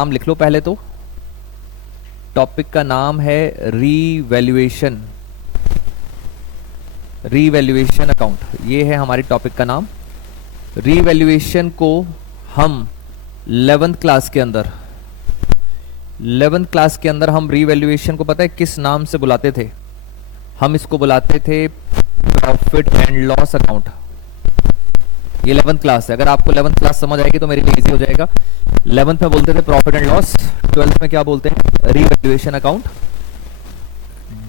नाम लिख लो पहले तो। टॉपिक का नाम है रीवैल्यूएशन, रीवैल्यूएशन अकाउंट, ये है हमारी टॉपिक का नाम। रीवैल्यूएशन को हम 11th क्लास के अंदर, 11th क्लास के अंदर हम रीवैल्यूएशन को पता है किस नाम से बुलाते थे? हम इसको बुलाते थे प्रॉफिट एंड लॉस अकाउंट। ये 11th क्लास है, अगर आपको 11th क्लास समझ आएगी तो मेरे लिए इजी हो जाएगा। 11th में बोलते थे प्रॉफिट एंड लॉस, 12th में क्या बोलते हैं? Revaluation account.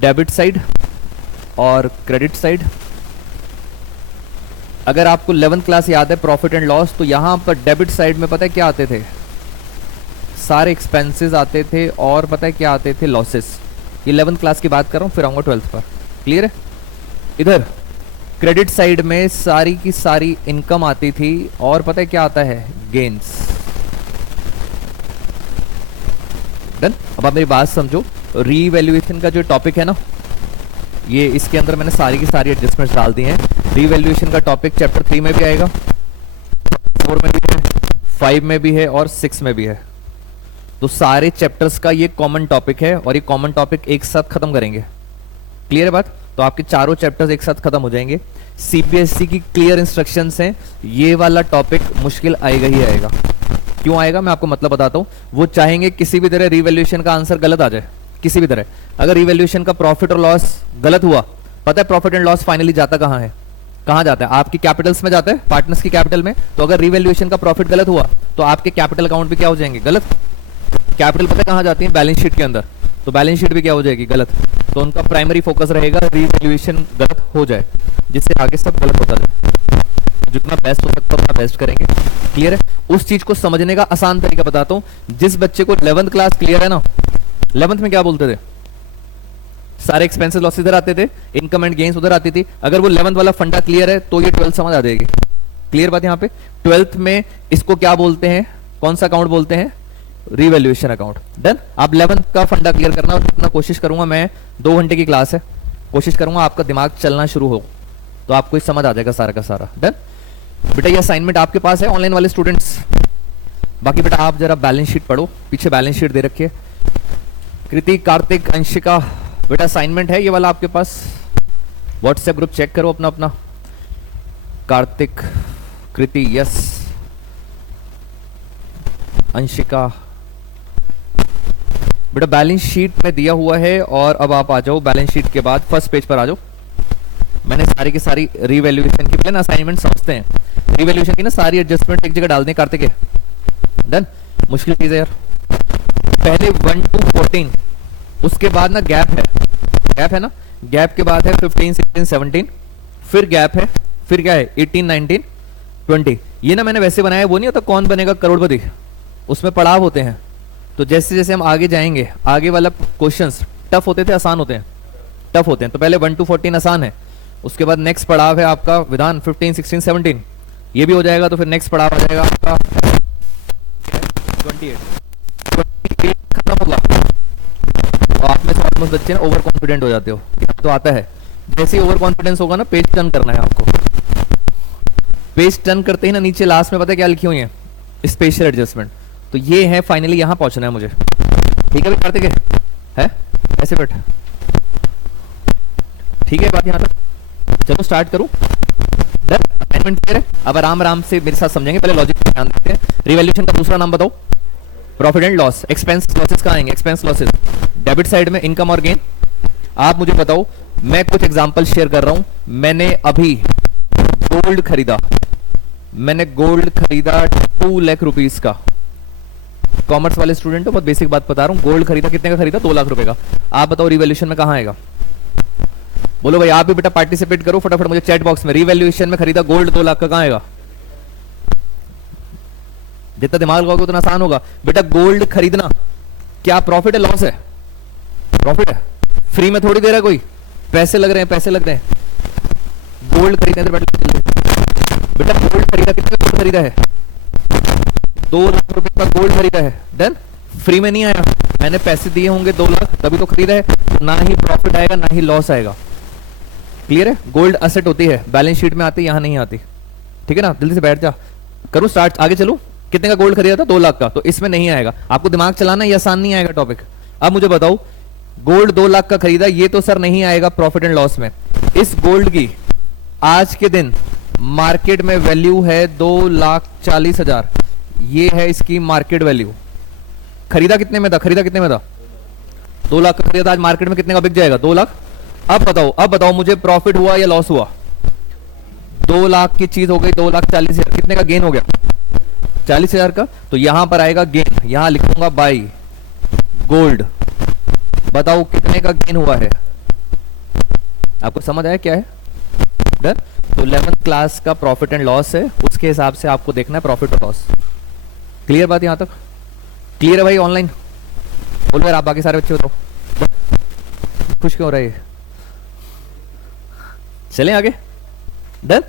डेबिट साइड और क्रेडिट साइड। अगर आपको 11th क्लास याद है प्रॉफिट एंड लॉस, तो यहां पर डेबिट साइड में पता है क्या आते थे? सारे एक्सपेंसेस आते थे और पता है क्या आते थे? लॉसेस। ये 11th क्लास की बात कर रहा हूं, फिर आऊंगा 12th पर। क्लियर है? इधर क्रेडिट साइड में सारी की सारी इनकम आती थी और पता है क्या आता है? गेन्स। डन? अब आप मेरी बात समझो। रीवैल्यूएशन का जो टॉपिक है ना, ये इसके अंदर मैंने सारी की सारी एडजस्टमेंट्स डाल दी हैं। रीवैल्यूएशन का टॉपिक चैप्टर 3 में भी आएगा, 4 में भी है, 5 में भी है और 6 में भी है। तो सारे चैप्टर्स का ये कॉमन टॉपिक है और ये कॉमन टॉपिक एक साथ खत्म करेंगे। क्लियर है बात? तो आपके चारों चैप्टर्स एक साथ खत्म हो जाएंगे। सीबीएसई की क्लियर इंस्ट्रक्शंस हैं, ये वाला टॉपिक मुश्किल आएगा ही आएगा। क्यों आएगा मैं आपको मतलब बताता हूं। वो चाहेंगे किसी भी तरह रीवैल्यूएशन का आंसर गलत आ जाए, किसी भी तरह। अगर रीवैल्यूएशन का प्रॉफिट और लॉस गलत हुआ, पता है प्रॉफिट एंड लॉस फाइनली जाता कहां है? कहां जाता है? आपकी कैपिटल्स में जाता है, पार्टनर्स की कैपिटल में। तो अगर रीवैल्यूएशन का प्रॉफिट गलत हुआ तो आपके कैपिटल अकाउंट भी क्या हो जाएंगे? गलत। कैपिटल पता है कहां जाती है? बैलेंस शीट के अंदर। तो बैलेंस शीट भी क्या हो जाएगी? गलत। तो उनका प्राइमरी फोकस रहेगा रीवैल्यूएशन गलत हो जाए, जिससे आगे सब गलत होता जाए। जितना बेस्ट हो सकता है उतना बेस्ट करेंगे। क्लियर है? उस चीज को समझने का आसान तरीका बताता हूं। जिस बच्चे को 11th क्लास क्लियर है ना, 11th में क्या बोलते थे? सारे एक्सपेंसेस लॉस इधर आते थे, इनकम एंड गेन्स उधर आती थी। अगर वो 11th वाला फंडा क्लियर है तो ये 12th समझ आ जाएगी। क्लियर बात यहां पे? 12th में इसको क्या बोलते हैं? कौन सा अकाउंट बोलते हैं? Revaluation account. डन? आप 11th का फंडा क्लियर करना, और जितना कोशिश करूंगा मैं, 2 घंटे की क्लास है, कोशिश करूंगा आपका दिमाग चलना शुरू हो तो आपको समझ आ जाएगा सारा का सारा। डन? बेटा ये असाइनमेंट आपके पास है ऑनलाइन वाले स्टूडेंट्स। बाकी बेटा आप जरा बैलेंस शीट पढ़ो, पीछे बैलेंस शीट दे रखी है। कृति, कार्तिक, अंशिका, बेटा असाइनमेंट है ये वाला आपके पास। व्हाट्सएप ग्रुप चेक करो अपना अपना। कार्तिक, कृति, यस, अंशिका। बेटा बैलेंस शीट में दिया हुआ है। और अब आप आ जाओ बैलेंस शीट के बाद फर्स्ट पेज पर आ जाओ। मैंने सारी की सारी रीवैल्यूएशन की प्लान असाइनमेंट समझते हैं। रीवैल्यूएशन की ना सारी एडजस्टमेंट एक जगह डाल दें कार्तिक है। डन? मुश्किल चीज है यार। पहले 1 to 14, उसके बाद ना गैप है, गैप है ना, गैप के बाद है 15, 16, 17, फिर गैप है, फिर क्या है? 18, 19, 20। ये ना मैंने वैसे बनाया, वो नहीं होता कौन बनेगा करोड़पति, उसमें पड़ाव होते हैं। तो जैसे जैसे हम आगे जाएंगे, आगे वाला क्वेश्चंस टफ होते थे, आसान होते हैं? टफ होते हैं। तो पहले 1 to 14 आसान है, उसके बाद नेक्स्ट पड़ाव है आपका विधान 15, 16, 17, ये भी हो जाएगा। तो फिर नेक्स्ट पड़ाव आ जाएगा आपका 28, 28 खत्म होगा। तो आप में से ऑलमोस्ट बच्चे ना ओवर कॉन्फिडेंट हो जाते हो, तो आता है। जैसे ही ओवर कॉन्फिडेंस होगा ना, पेज टर्न करना है आपको। पेज टर्न करते ही ना नीचे लास्ट में पता है क्या लिखी हुई है? Special adjustment. तो ये है फाइनली, यहां पहुंचना है मुझे। ठीक है कार्तिक है? ऐसे बैठ, ठीक है बात यहां तक? चलो स्टार्ट करूं। डन? असाइनमेंट क्लियर है? अब आराम आराम से मेरे साथ समझेंगे। पहले लॉजिक पे ध्यान देते हैं। रिवैल्यूएशन का दूसरा नाम बताओ? Profit and loss. Expense losses कहां आएंगे? एक्सपेंस लॉसेस डेबिट साइड में, इनकम और गेन। आप मुझे बताओ, मैं कुछ एग्जांपल शेयर कर रहा हूं। मैंने अभी गोल्ड खरीदा, मैंने गोल्ड खरीदा 2 लाख रुपीस का। कॉमर्स वाले स्टूडेंट हो, बहुत बेसिक बात बता रहा हूं। गोल्ड खरीदा, कितने का खरीदा? 2 लाख रुपए का। आप बताओ रिवैल्यूएशन में कहां आएगा? बोलो भाई, आप भी बेटा पार्टिसिपेट करो फटाफट मुझे चैट बॉक्स में। रिवैल्यूएशन में खरीदा गोल्ड 2 लाख का, कहां आएगा? जितना दिमाग लगाओगे उतना आसान होगा। बेटा गोल्ड खरीदना क्या प्रॉफिट है लॉस है? प्रॉफिट है। फ्री में थोड़ी दे रहा है कोई, पैसे लग रहे हैं, पैसे लग रहे हैं। गोल्ड खरीदने बेटा गोल्ड खरीदा, कितने का खरीदा है? 2 लाख रुपए का गोल्ड खरीदा है। डन? फ्री में नहीं आया, मैंने पैसे दिए होंगे 2 लाख, तभी तो खरीदा है। ना ही प्रॉफिट आएगा ना ही लॉस आएगा। क्लियर है? गोल्ड असेट होती है, बैलेंस शीट में आती है, यहां नहीं आती। ठीक है ना? जल्दी से बैठ जा, करूं स्टार्ट, आगे चलूं? कितने का गोल्ड खरीदा था? 2 लाख का, तो इसमें नहीं आएगा। आपको दिमाग चलाना ये आसान नहीं आएगा टॉपिक। अब मुझे बताओ, गोल्ड 2 लाख का खरीदा, ये तो सर नहीं आएगा प्रॉफिट एंड लॉस में। इस गोल्ड की आज के दिन मार्केट में वैल्यू है 2,40,000, ये है इसकी मार्केट वैल्यू। खरीदा कितने में था? 2 लाख का खरीदा, आज मार्केट में कितने का बिक जाएगा? 2 लाख। अब बताओ मुझे प्रॉफिट हुआ या लॉस हुआ? 2 लाख की चीज हो गई 2,40,000, कितने का गेन हो गया? 40,000 का। तो यहां पर आएगा गेन, यहां लिखूंगा बाई गोल्ड। बताओ कितने का गेन हुआ है? आपको समझ आया क्या है? डन। तो 11th क्लास का प्रॉफिट एंड लॉस है, उसके हिसाब से आपको देखना है प्रॉफिट और लॉस। क्लियर बात यहां तक? क्लियर है भाई? ऑनलाइन बोलो यार, आप बाकी सारे बच्चे बताओ, खुश क्यों हो रहे? चलें आगे। डन।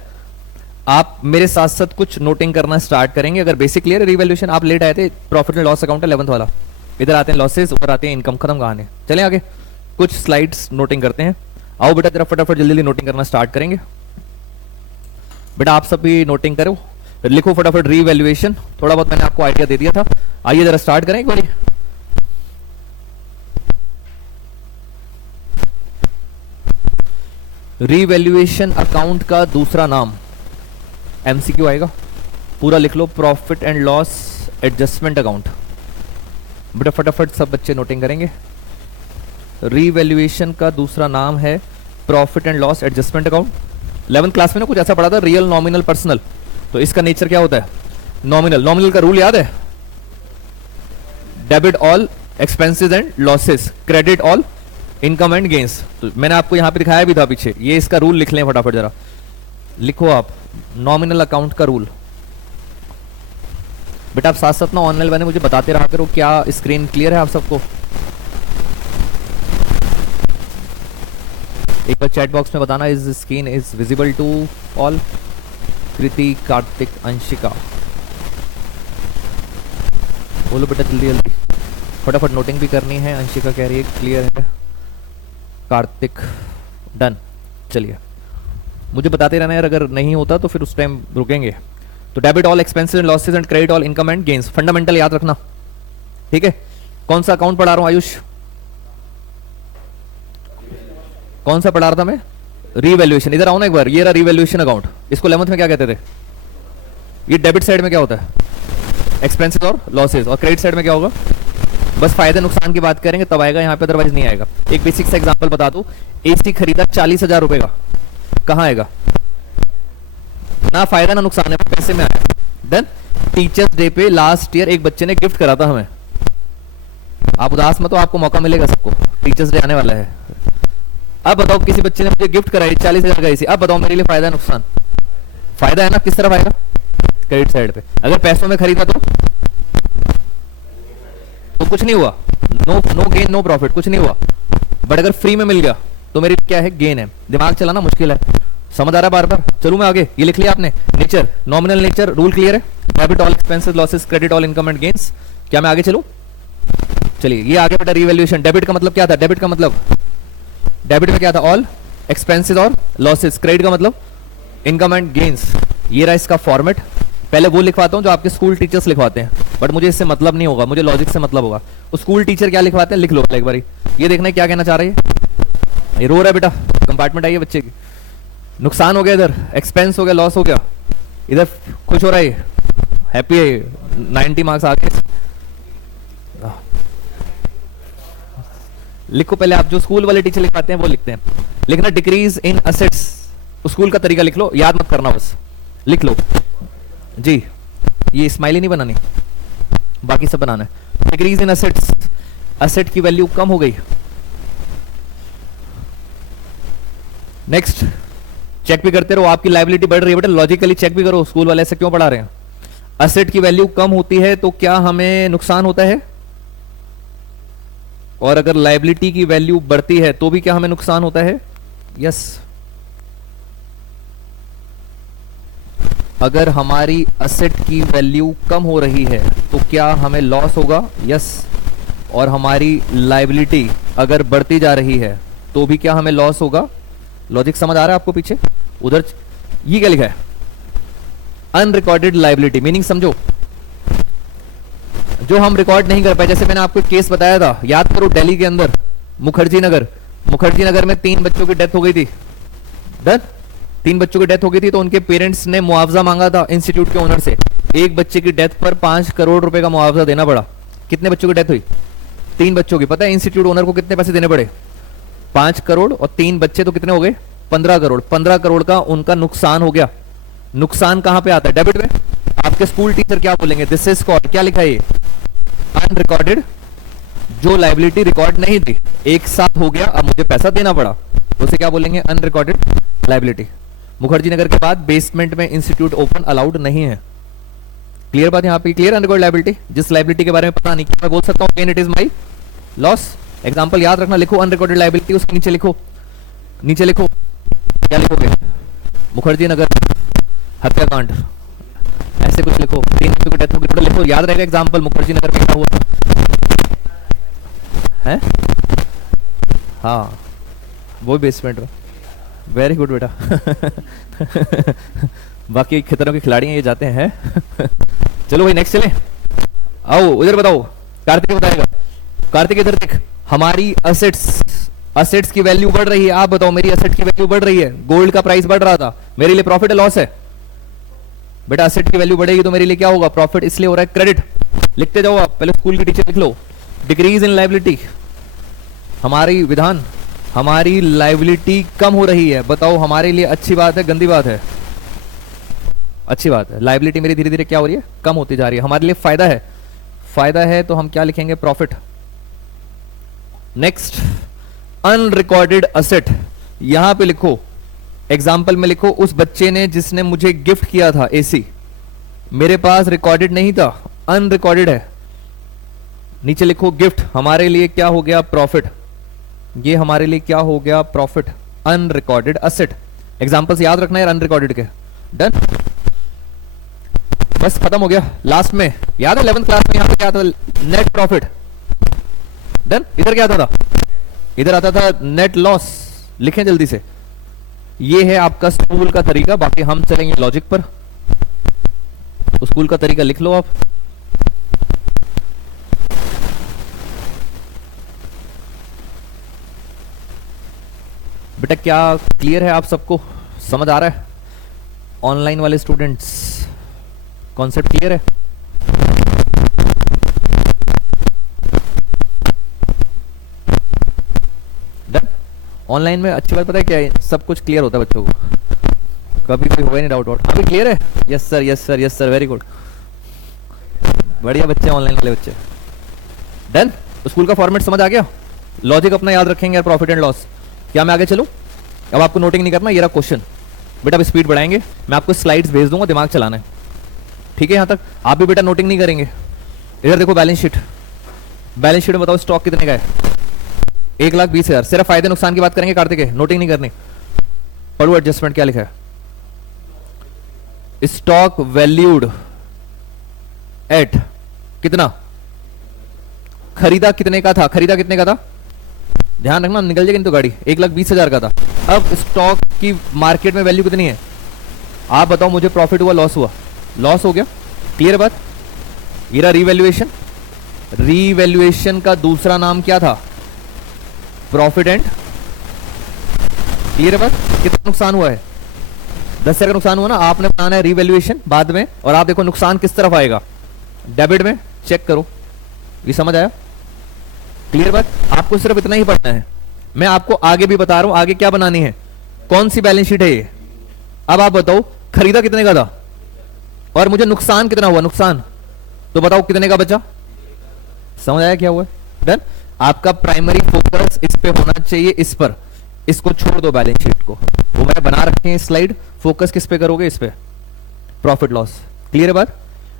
आप मेरे साथ साथ कुछ नोटिंग करना स्टार्ट करेंगे। अगर बेसिक क्लियर है, रिवैल्यूएशन आप लेट आए थे, प्रॉफिट एंड लॉस अकाउंट है 11th वाला, इधर आते हैं लॉसेस, ऊपर आते हैं इनकम, खत्म कहानी। चलें आगे, कुछ स्लाइड्स नोटिंग करते हैं। आओ बेटा जरा फटाफट जल्दी जल्दी नोटिंग करना स्टार्ट करेंगे। बेटा आप सब भी नोटिंग करो, लिखो फटाफट रीवैल्यूएशन। थोड़ा बहुत मैंने आपको आइडिया दे दिया था, आइए जरा स्टार्ट करें एक बारी। रीवैल्यूएशन अकाउंट का दूसरा नाम, एमसीक्यू आएगा, पूरा लिख लो, profit and loss adjustment account. बेटा फटाफट सब बच्चे नोटिंग करेंगे। रीवैल्यूएशन का दूसरा नाम है profit and loss adjustment account. 11th class में ना कुछ ऐसा पढ़ा था, रियल, नॉमिनल, पर्सनल। तो इसका नेचर क्या होता है? नॉमिनल। नॉमिनल का रूल याद है? Debit all expenses and losses, credit all income and gains. तो मैंने आपको यहां पे दिखाया भी था पीछे, ये इसका रूल लिख लें फटाफट, जरा लिखो आप, नॉमिनल अकाउंट का रूल। बेटा आप साथ साथ ना ऑनलाइन वाले मुझे बताते रहा करो, क्या स्क्रीन क्लियर है आप सबको? एक बार चैट बॉक्स में बताना, is screen is visible to all? Kriti, Kartik, Anshika, बोलो बेटा जल्दी जल्दी, फटाफट नोटिंग भी करनी है। अंशिका कह रही है क्लियर है, कार्तिक डन। चलिए मुझे बताते रहना यार, अगर नहीं होता तो फिर उस टाइम रुकेंगे। तो debit all expenses and losses and credit all income and gains, fundamental याद रखना, ठीक है? कौन सा अकाउंट पढ़ा रहा हूं आयुष? कौन सा पढ़ा रहा था मैं? रीवैल्यूएशन। इधर आओ ना एक बार, ये रहा रीवैल्यूएशन अकाउंट। इसको 11th में क्या कहते थे? ये डेबिट साइड में क्या होता है? एक्सपेंसेस और लॉसेस, और क्रेडिट साइड में क्या होगा? बस फायदे नुकसान की बात करेंगे तब आएगा यहाँ पे, अदरवाइज नहीं आएगा। एक बेसिक सा एग्जांपल बता दूं, एसी खरीदा 40,000 रुपए का, कहां आएगा? ना फायदा ना नुकसान है, पैसे में आया। डन। टीचर्स डे पे लास्ट ईयर एक बच्चे ने गिफ्ट करा था हमें, आप उदास मत हो, आपको मौका मिलेगा सबको, टीचर्स डे आने वाला है। अब बताओ किसी बच्चे ने मुझे गिफ्ट कराई 40,000 का एसी, अब बताओ मेरे लिए फायदा नुकसान? फायदा है ना, किस तरफ आएगा? क्रेडिट साइड पे। अगर पैसों में खरीदा तो कुछ नहीं हुआ, नो गेन नो प्रॉफिट, कुछ नहीं हुआ। बट अगर फ्री में मिल गया तो मेरी क्या है? गेन है। दिमाग चलाना मुश्किल है, समझ आ रहा है बार बार? चलूं मैं आगे, ये लिख लिया आपने, nature, nominal nature, rule clear है? Debit all expenses losses credit all income and gains. क्या मैं आगे चलूं? चलिए ये आगे बेटा रीवैल्यूएशन। डेबिट का मतलब क्या था? डेबिट का मतलब, डेबिट में क्या था? ऑल एक्सपेंसेस और लॉसेस। क्रेडिट का मतलब इनकम एंड गेन्स। ये रहा इसका फॉर्मेट। पहले वो लिखवाता हूं जो आपके स्कूल टीचर्स लिखवाते हैं, बट मुझे इससे मतलब नहीं होगा, मुझे लॉजिक से मतलब होगा। वो स्कूल टीचर क्या लिखवाते हैं लिख लो एक बारी। ये देखना है क्या कहना चाह रही है। ये रो रहा है बेटा, कंपार्टमेंट आई है बच्चे की। नुकसान हो गया, इधर एक्सपेंस हो गया, लॉस हो गया, इधर खुश हो रहा है, हैप्पी है, 90 मार्क्स आ गए। लिखो पहले, आप जो स्कूल वाले टीचर लिखवाते हैं वो लिखते हैं। लिखना डिक्रीज इन असेट्स, स्कूल का तरीका लिख लो, याद मत करना, बस लिख लो जी। ये स्माइली नहीं बनानी, बाकी सब बनाना है। डिक्रीज इन असेट्स, असेट की वैल्यू कम हो गई। नेक्स्ट, चेक भी करते रहो, आपकी लायबिलिटी बढ़ रही है बेटा, लॉजिकली चेक भी करो, स्कूल वाले ऐसे क्यों पढ़ा रहे हैं। असेट की वैल्यू कम होती है तो क्या हमें नुकसान होता है? और अगर लायबिलिटी की वैल्यू बढ़ती है तो भी क्या हमें नुकसान होता है? यस। अगर हमारी असेट की वैल्यू कम हो रही है तो क्या हमें लॉस होगा? यस। और हमारी लायबिलिटी अगर बढ़ती जा रही है तो भी क्या हमें लॉस होगा? लॉजिक समझ आ रहा है आपको पीछे? उधर ये क्या लिखा है? अनरिकॉर्डेड लायबिलिटी, मीनिंग समझो। जो हम रिकॉर्ड नहीं कर पाए, जैसे मैंने आपको एक केस बताया था, याद करो, दिल्ली के अंदर मुखर्जी नगर में 3 बच्चों की डेथ हो गई थी। डन, 3 बच्चों की डेथ हो गई थी, तो उनके पेरेंट्स ने मुआवजा मांगा था इंस्टीट्यूट के ओनर से। एक बच्चे की डेथ पर 5 करोड़ रुपए का मुआवजा देना पड़ा। कितने बच्चों की डेथ हुई? 3 बच्चों की। पता है इंस्टीट्यूट ओनर को कितने पैसे देने पड़े? 5 करोड़, और 3 बच्चे तो कितने हो गए? 15 करोड़। 15 करोड़ का उनका नुकसान हो गया। नुकसान कहां पे आता है? डेबिट में। आपके स्कूल टीचर क्या बोलेंगे? दिस इज कॉल्ड, क्या लिखा है ये? अनरिकॉर्डेड। जो लाइबिलिटी रिकॉर्ड नहीं थी, एक साथ हो गया, अब मुझे पैसा देना पड़ा, उसे क्या बोलेंगे? Unrecorded liability. मुखर्जी नगर के बाद बेसमेंट में इंस्टीट्यूट ओपन अलाउड नहीं है। क्लियर बात यहां पे? क्लियर? अनरिकॉर्डेड लाइबिलिटी, जिस लाइबिलिटी के बारे में पता नहीं, क्या मैं बोल सकता हूं? It is my loss. Example याद रखना, लिखो अनरिकॉर्डेड लाइबिलिटी, उसके नीचे लिखो, नीचे लिखो, क्या लिखोगे? मुखर्जी नगर हत्याकांड, ऐसे कुछ लिखो। 3 बच्चों की डेथ हो गई, लिखो, याद रहेगा एग्जाम्पल मुखर्जी नगर में क्या हुआ है। हाँ, वो बेसमेंट में। वेरी गुड बेटा। बाकी खतरों के खिलाड़ी हैं ये, जाते हैं। चलो भाई नेक्स्ट चले, आओ इधर बताओ, कार्तिक बताएगा। कार्तिक इधर देख, हमारी असेट्स की वैल्यू बढ़ रही है। आप बताओ, मेरी असेट की वैल्यू बढ़ रही है, गोल्ड का प्राइस बढ़ रहा था, मेरे लिए प्रॉफिट है लॉस है? बेटा असेट की वैल्यू बढ़ेगी तो मेरे लिए क्या होगा? प्रॉफिट। इसलिए हो रहा है क्रेडिट। लिखते जाओ आप, पहले स्कूल की टीचर लिख लो। डिक्रीज इन लाइबिलिटी, हमारी विधान, हमारी लाइबिलिटी कम हो रही है। बताओ हमारे लिए अच्छी बात है गंदी बात है? अच्छी बात है। लाइबिलिटी मेरी धीरे धीरे क्या हो रही है? कम होती जा रही है। हमारे लिए फायदा है, फायदा है तो हम क्या लिखेंगे? प्रॉफिट। नेक्स्ट, अनरिकॉर्डेड असेट, यहां पे लिखो, एग्जाम्पल में लिखो, उस बच्चे ने जिसने मुझे गिफ्ट किया था एसी, मेरे पास रिकॉर्डेड नहीं था, अनरिकॉर्डेड है। नीचे लिखो गिफ्ट, हमारे लिए क्या हो गया? प्रॉफिट। ये हमारे लिए क्या हो गया? प्रॉफिट। Unrecorded asset. एग्जांपल्स याद रखना है अनरिकॉर्डेड के। डन, बस खत्म हो गया। लास्ट में याद है 11th क्लास में यहां पे क्या था? Net profit. डन, इधर क्या आता था? इधर आता था नेट लॉस। लिखें जल्दी से, ये है आपका स्कूल का तरीका। बाकी हम चलेंगे लॉजिक पर, तो स्कूल का तरीका लिख लो आप। बेटा क्या क्लियर है आप सबको? समझ आ रहा है? ऑनलाइन वाले स्टूडेंट्स, कॉन्सेप्ट क्लियर है? डन। ऑनलाइन में अच्छी बात पता है क्या है? सब कुछ क्लियर होता है बच्चों को, कभी कोई हुआ ही नहीं डाउट वाउट। अभी क्लियर है? Yes sir, yes sir, yes sir, very good, बढ़िया बच्चे, ऑनलाइन वाले बच्चे। डन, स्कूल का फॉर्मेट समझ आ गया? लॉजिक अपना याद रखेंगे यार, प्रॉफिट एंड लॉस। क्या मैं आगे चलूं? अब आपको नोटिंग नहीं करना, ये रहा क्वेश्चन। बेटा अब स्पीड बढ़ाएंगे, मैं आपको स्लाइड्स भेज दूंगा, दिमाग चलाना है, ठीक है? यहां तक आप भी बेटा नोटिंग नहीं करेंगे। इधर देखो बैलेंस शीट, बैलेंस शीट में बताओ स्टॉक कितने का है? 1,20,000। सिर्फ फायदे नुकसान की बात करेंगे कार्तिक है, नोटिंग नहीं करनी। पढ़ो एडजस्टमेंट क्या लिखा है? स्टॉक वैल्यूड एट कितना? खरीदा कितने का था? खरीदा कितने का था? ध्यान रखना, निकल जाएगी नहीं तो गाड़ी। 1,20,000 का था। अब स्टॉक की मार्केट में वैल्यू कितनी है? आप बताओ मुझे, प्रॉफिट हुआ लॉस हुआ? लॉस हो गया। क्लियर बात? ये रहा रीवैल्यूएशन। रीवैल्यूएशन का दूसरा नाम क्या था? Profit and. क्लियर बात? कितना नुकसान हुआ है? 10,000 का नुकसान हुआ ना। आपने बनाना है रीवैल्यूएशन बाद में, और आप देखो नुकसान किस तरफ आएगा, डेबिट में। चेक करो, ये समझ आया? क्लियर बात? आपको सिर्फ इतना ही पढ़ना है, मैं आपको आगे भी बता रहा हूं आगे क्या बनानी है। कौन सी बैलेंस शीट है ये? अब आप बताओ खरीदा कितने का था और मुझे नुकसान कितना हुआ? नुकसान तो बताओ कितने का बचा? समझ आया क्या हुआ? डन। आपका प्राइमरी फोकस इस पे होना चाहिए, इस पर। इसको छोड़ दो बैलेंस शीट को, वो मैंने बना रखे हैं स्लाइड। फोकस किस पे करोगे? इस पे, प्रॉफिट लॉस। क्लियर बात?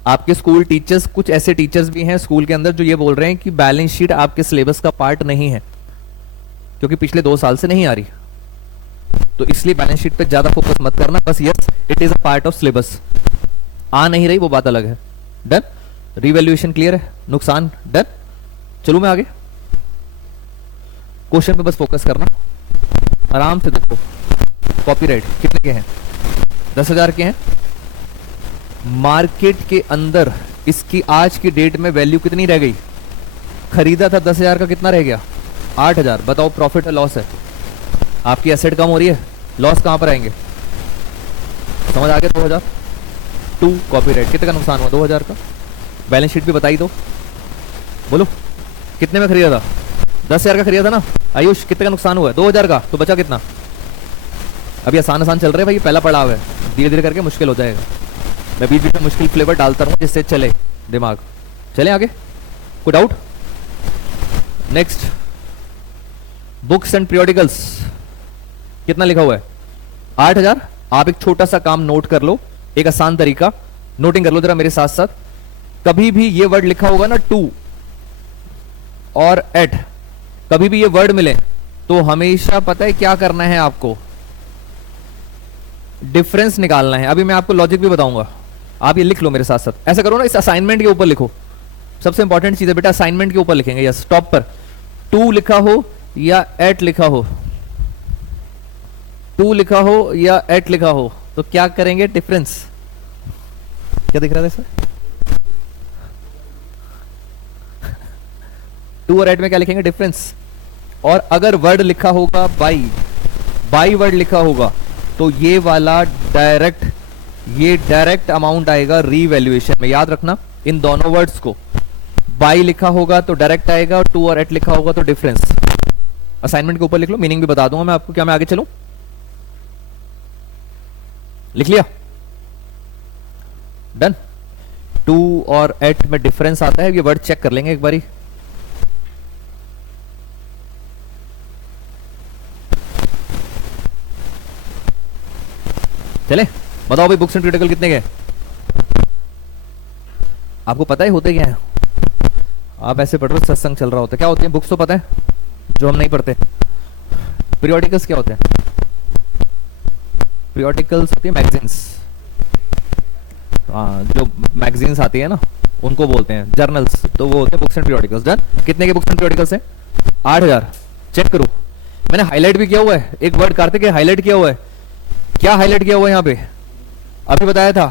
आपके स्कूल टीचर्स, कुछ ऐसे टीचर्स भी हैं स्कूल के अंदर जो ये बोल रहे हैं कि बैलेंस शीट आपके सिलेबस का पार्ट नहीं है, क्योंकि पिछले 2 साल से नहीं आ रही, तो इसलिए बैलेंस शीट पे ज्यादा फोकस मत करना। बस yes, it is a part of syllabus. आ नहीं रही वो बात अलग है। डन। रिवैल्यूएशन क्लियर है? नुकसान डन। चलूं मैं आगे? क्वेश्चन पे बस फोकस करना, आराम से देखो। कॉपीराइट कितने के हैं? 10,000 के हैं। मार्केट के अंदर इसकी आज की डेट में वैल्यू कितनी रह गई? खरीदा था 10,000 का, कितना रह गया? 8,000। बताओ प्रॉफिट है लॉस है? आपकी एसेट कम हो रही है, लॉस कहां पर आएंगे? समझ आ गया? 2,000। 2 कॉपीराइट, कितने का नुकसान हुआ? 2,000 का। बैलेंस शीट भी बताई दो, बोलो कितने में खरीदा था? 10,000 का खरीदा था ना आयुष, कितने का नुकसान हुआ है? 2,000 का। तो बचा कितना? अभी आसान आसान चल रहे हैं भाई, पहला पड़ाव है, धीरे धीरे करके मुश्किल हो जाएगा। मैं बीच बीच में मुश्किल फ्लेवर डालता रहूं जिससे चले दिमाग। चले आगे, कोई doubt? Next, books and periodicals कितना लिखा हुआ है? 8,000। आप एक छोटा सा काम नोट कर लो, एक आसान तरीका नोटिंग कर लो जरा मेरे साथ साथ। कभी भी ये वर्ड लिखा होगा ना, टू और एट, कभी भी ये वर्ड मिले तो हमेशा पता है क्या करना है आपको? डिफरेंस निकालना है। अभी मैं आपको लॉजिक भी बताऊंगा, आप ये लिख लो मेरे साथ साथ। ऐसा करो ना, इस असाइनमेंट के ऊपर लिखो, सबसे इंपॉर्टेंट चीज है बेटा, असाइनमेंट के ऊपर लिखेंगे। यस, टॉप पर 2 लिखा हो या 8 लिखा हो, 2 लिखा हो या 8 लिखा हो, तो क्या करेंगे? डिफरेंस। क्या दिख रहा था इसमें? 2 और 8 में क्या लिखेंगे? डिफरेंस। और अगर वर्ड लिखा होगा बाई, बाई वर्ड लिखा होगा, तो ये वाला डायरेक्ट अमाउंट आएगा रीवैल्यूएशन में। याद रखना इन दोनों वर्ड्स को, बाई लिखा होगा तो डायरेक्ट आएगा, और 2 और 8 लिखा होगा तो डिफरेंस। असाइनमेंट के ऊपर लिख लो, मीनिंग भी बता दूंगा मैं आपको। क्या मैं आगे चलूं? लिख लिया? डन। 2 और 8 में डिफरेंस आता है, ये वर्ड चेक कर लेंगे एक बारी। चले, बताओ भाई बुक्स एंड क्रिटिकल कितने के? आपको पता है होते क्या है? आप ऐसे पढ़ रहे हो, सत्संग चल रहा होता है। क्या होते हैं बुक्स? तो पता है जो हम नहीं पढ़ते। पीरियोडिकल्स क्या होते हैं? पीरियोडिकल्स होती है मैगजीन्स। हाँ, जो मैगजीन्स आती है ना उनको बोलते हैं जर्नल्स, तो वो होते हैं बुक्स एंड पीरियोडिकल्स। डन। कितने के बुक्स एंड पीरियोडिकल्स हैं? 8,000। चेक करो, मैंने हाईलाइट भी किया हुआ है, एक वर्ड कार्तिक हाईलाइट किया हुआ है। क्या हाईलाइट किया हुआ है यहाँ पे? अभी बताया था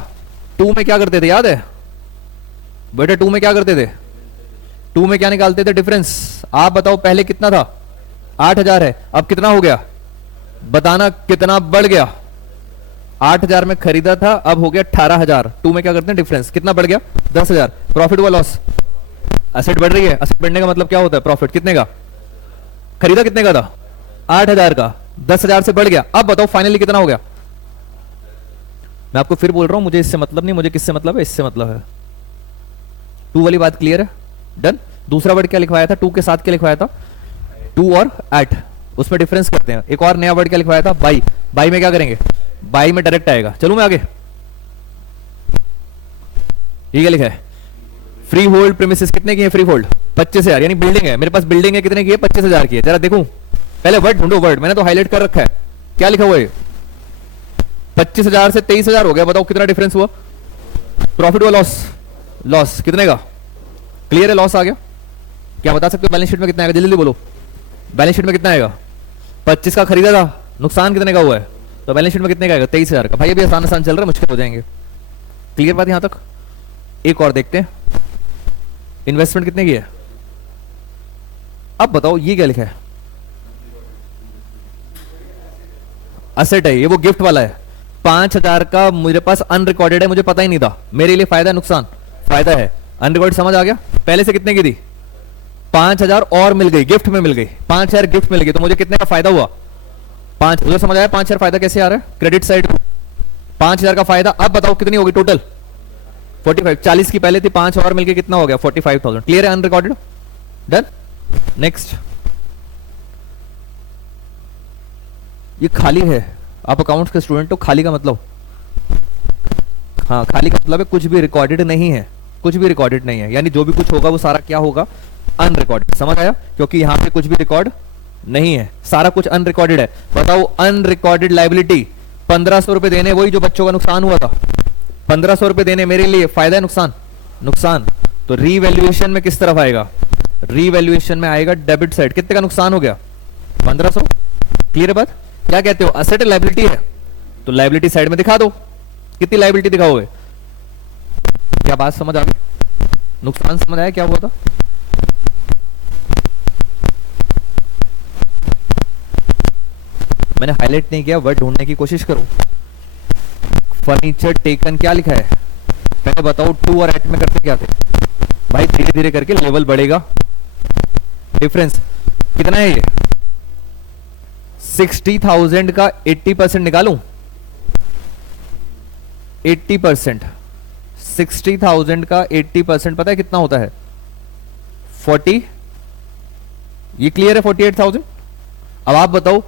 2 में क्या करते थे, याद है बेटा? 2 में क्या करते थे? 2 में क्या निकालते थे? डिफरेंस। आप बताओ पहले कितना था? 8,000 है, अब कितना हो गया? बताना कितना बढ़ गया? 8,000 में खरीदा था, अब हो गया 18,000। 2 में क्या करते हैं? डिफरेंस। कितना बढ़ गया? 10,000। प्रॉफिट हुआ लॉस? एसेट बढ़ रही है। एसेट बढ़ने का मतलब क्या होता है? प्रॉफिट। कितने का खरीदा? कितने का था? 8,000 का, 10,000 से बढ़ गया। अब बताओ फाइनली कितना हो गया? मैं आपको फिर बोल रहा हूं, मुझे इससे मतलब नहीं, मुझे किससे मतलब है? इससे मतलब है। 2 वाली बात क्लियर है? डन। दूसरा वर्ड क्या लिखवाया था? 2 के साथ क्या लिखवाया था? 2 और 8, उसमें डिफरेंस करते हैं। एक और नया वर्ड क्या लिखवाया था? बाई। बाई में क्या करेंगे? बाई में डायरेक्ट आएगा। चलो मैं आगे, ये क्या लिखा है? फ्री होल्ड प्रीमिसेस कितने की है? फ्री होल्ड 25,000, यानी बिल्डिंग है मेरे पास। बिल्डिंग है कितने की है? 25,000 की है। जरा देखूं, पहले वर्ड ढूंढो, वर्ड मैंने तो हाईलाइट कर रखा है। क्या लिखा हुआ है? 25,000 से 23,000 हो गया। बताओ कितना डिफरेंस हुआ? प्रॉफिट हुआ लॉस? लॉस कितने का? क्लियर है? लॉस आ गया। क्या बता सकते हो बैलेंस शीट में कितना आएगा? जल्दी जल्दी बोलो, बैलेंस शीट में कितना आएगा? 25 का खरीदा था, नुकसान कितने का हुआ है? तो बैलेंस शीट में कितने का आएगा? 23,000 का। भाई अभी आसान आसान चल रहा है, मुश्किल हो जाएंगे। क्लियर बात यहां तक? एक और देखते हैं, इन्वेस्टमेंट कितने की है? अब बताओ ये क्या लिखा है? असेट है ये, वो गिफ्ट वाला है। 5,000 का मेरे पास अनरिकॉर्डेड है, मुझे पता ही नहीं था। मेरे लिए फायदा है नुकसान? फायदा है। अनरिकॉर्डेड समझ आ गया? पहले से कितने की थी? 5,000 और मिल गई, गिफ्ट में मिल गई। 5,000 गिफ्ट मिल गई, तो मुझे कितने का फायदा हुआ? 5। उधर समझ आया? 5,000 फायदा कैसे आ रहा है? क्रेडिट साइड में 5,000 का फायदा। अब बताओ कितनी होगी टोटल? 45। 40 की पहले थी, 5 और मिलके कितना हो गया? 45,000। क्लियर है? अनरिकॉर्डेड। डन। नेक्स्ट, ये खाली है। आप अकाउंट्स के स्टूडेंट हो, खाली का मतलब, हाँ खाली का मतलब है कुछ भी रिकॉर्डेड नहीं है। कुछ भी रिकॉर्डेड नहीं है, यानी जो भी कुछ होगा वो सारा क्या होगा? अनरिकॉर्डेड। समझ आया? क्योंकि यहां पे कुछ भी रिकॉर्ड नहीं है, सारा कुछ अनरिकॉर्डेड है। बताओ अनरिकॉर्डेड लाइबिलिटी 1,500 रुपए देने, वही जो बच्चों का नुकसान हुआ था। 1,500 रुपए देने मेरे लिए फायदा है नुकसान? नुकसान। तो रीवैल्यूएशन में किस तरफ आएगा? रीवैल्यूएशन में आएगा डेबिट साइड। कितने का नुकसान हो गया? 1,500। क्लियर है बात? क्या कहते हो? असेट लाइबिलिटी है, तो लाइबिलिटी साइड में दिखा दो। कितनी लाइबिलिटी दिखाओगे? क्या बात समझ आ गई? नुकसान समझ आया क्या हुआ था? मैंने हाईलाइट नहीं किया, वर्ड ढूंढने की कोशिश करो। फर्नीचर टेकन क्या लिखा है पहले बताओ। टू और एट में करते क्या थे भाई? धीरे धीरे करके लेवल बढ़ेगा। डिफरेंस कितना है ये? 60,000 का 80% निकालूं? 80%, 60,000 का 80% पता है कितना होता है? 40। ये क्लियर है? 48,000। अब आप बताओ,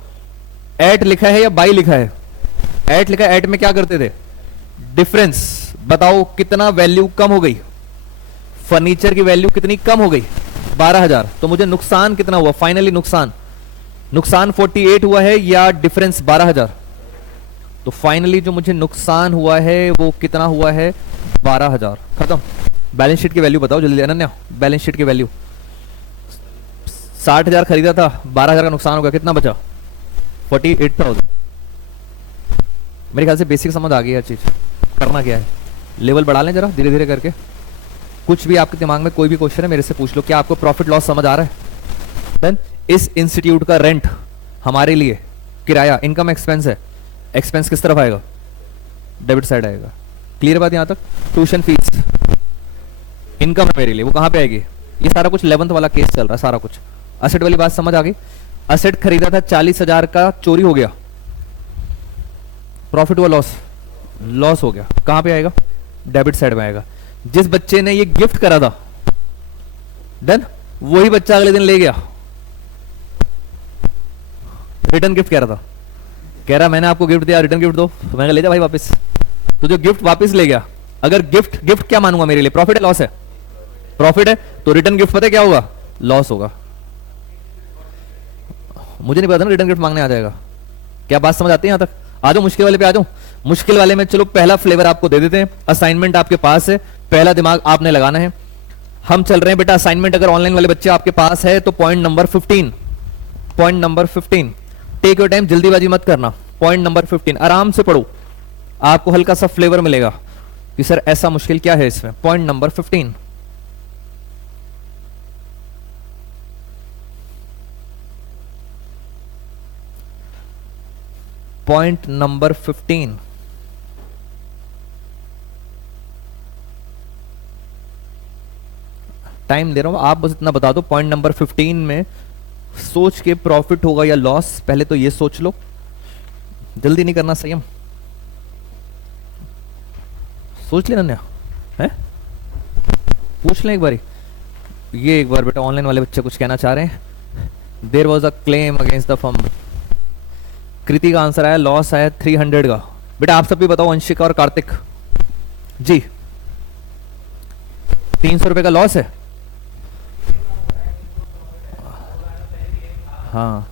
एट लिखा है या बाई लिखा है? एट लिखा है। एट में क्या करते थे? डिफरेंस। बताओ कितना वैल्यू कम हो गई? फर्नीचर की वैल्यू कितनी कम हो गई? 12,000। तो मुझे नुकसान कितना हुआ फाइनली? नुकसान 48 हुआ है या डिफरेंस 12,000? तो फाइनली जो मुझे नुकसान हुआ है वो कितना हुआ है? 12,000। खत्म। बैलेंस शीट की वैल्यू बताओ जल्दी अनन्या। बैलेंस शीट की वैल्यू 60,000 खरीदा था, 12,000 का नुकसान हो गया, कितना बचा? 48,000। मेरे ख्याल से बेसिक समझ आ गई है चीज। करना क्या है, लेवल बढ़ा लें जरा धीरे धीरे करके। कुछ भी आपके दिमाग में कोई भी क्वेश्चन है मेरे से पूछ लो। क्या आपको प्रॉफिट लॉस समझ आ रहा है? देन इस इंस्टीट्यूट का रेंट हमारे लिए किराया, इनकम एक्सपेंस है। एक्सपेंस किस तरफ आएगा? डेबिट साइड आएगा। क्लियर बात यहां तक? ट्यूशन फीस इनकम है मेरे लिए, वो कहां पे आएगी? ये सारा कुछ 11th वाला केस चल रहा है सारा कुछ। असेट वाली बात समझ आ गई? असेट खरीदा था 40,000 का, चोरी हो गया, प्रॉफिट हुआ लॉस? लॉस हो गया। कहां पे आएगा? डेबिट साइड में आएगा। जिस बच्चे ने ये गिफ्ट करा था देन वही बच्चा अगले दिन ले गया, रिटर्न गिफ्ट कह रहा था, कह रहा मैंने आपको गिफ्ट दिया, रिटर्न गिफ्ट दो। तो मैंने ले जा भाई वापस। तो जो गिफ्ट वापस ले गया, अगर गिफ्ट क्या मानूंगा मेरे लिए? प्रॉफिट है लॉस है? प्रॉफिट है। तो रिटर्न गिफ्ट पता है क्या होगा? लॉस होगा। मुझे नहीं पता ना रिटर्न गिफ्ट मांगने आ जाएगा। क्या बात समझ आती है यहां तक? आ जाओ मुश्किल वाले पे आ जाओ। मुश्किल वाले में चलो पहला फ्लेवर आपको दे देते हैं। असाइनमेंट आपके पास है, पहला दिमाग आपने लगाना है। हम चल रहे हैं बेटा असाइनमेंट। अगर ऑनलाइन वाले बच्चे आपके पास है तो point number 15 take your time, जल्दीबाजी मत करना। पॉइंट नंबर 15 आराम से पढ़ो, आपको हल्का सा फ्लेवर मिलेगा कि सर ऐसा मुश्किल क्या है इसमें। Point number 15, point number 15। Time दे रहा हूं, आप बस इतना बता दो पॉइंट नंबर 15 में सोच के प्रॉफिट होगा या लॉस, पहले तो ये सोच लो। जल्दी नहीं करना, संयम सोच लेना ना है। पूछ लें एक बारी, ये एक बार बेटा ऑनलाइन वाले बच्चे कुछ कहना चाह रहे हैं। There was a claim against the firm. Kriti का आंसर आया लॉस आया 300 का। बेटा आप सब भी बताओ, अंशिका और कार्तिक जी। 300 रुपए का लॉस है। हाँ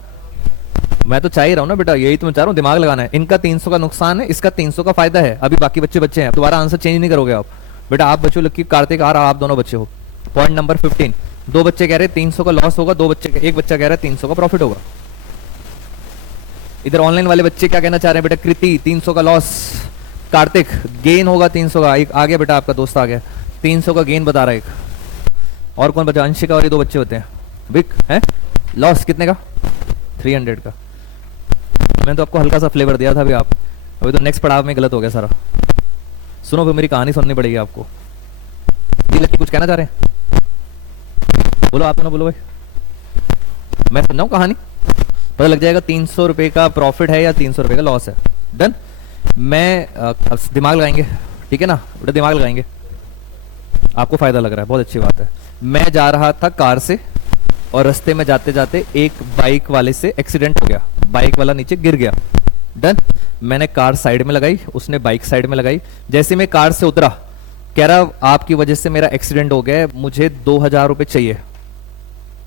मैं तो चाह ही रहा हूं ना बेटा, यही तो मैं चाह रहा हूं, दिमाग लगाना है। इनका 300 का नुकसान है, इसका 300 का फायदा है। अभी बाकी बच्चे हैं, दोबारा आंसर चेंज नहीं करोगे आप बेटा। आप बच्चों लक्की कार्तिक आ रहा, आप दोनों बच्चे हो। पॉइंट नंबर 15, दो बच्चे कह रहे हैं 300 का लॉस होगा, एक बच्चा कह रहा है 300 का प्रॉफिट होगा। इधर ऑनलाइन वाले बच्चे क्या कहना चाह रहे हैं बेटा? कृति 300 का लॉस, कार्तिक गेन होगा 300 का। एक आ गया बेटा, आपका दोस्त आ गया, 300 का गेन बता रहा है एक। और कौन बचा? अंशिका और ये दो बच्चे होते हैं। बिग है लॉस कितने का? 300 का। मैंने तो आपको हल्का सा फ्लेवर दिया था अभी, आप अभी तो नेक्स्ट पड़ाव में गलत हो गया सारा। सुनो फिर मेरी कहानी सुननी पड़ेगी आपको। ये लड़की कुछ कहना चाह रहे हैं? बोलो आप दोनों बोलो भाई, मैं सुन रहा हूँ कहानी, पता लग जाएगा 300 रुपए का प्रॉफिट है या 300 रुपए का लॉस है। डन। मैं दिमाग लगाएंगे, ठीक है ना बेटा, दिमाग लगाएंगे। आपको फायदा लग रहा है, बहुत अच्छी बात है। मैं जा रहा था कार से और रास्ते में जाते जाते एक बाइक वाले से एक्सीडेंट हो गया, बाइक वाला नीचे गिर गया। डन। मैंने कार साइड में लगाई, उसने बाइक साइड में लगाई। जैसे मैं कार से उतरा, कह रहा आपकी वजह से मेरा एक्सीडेंट हो गया, मुझे 2,000 रुपये चाहिए,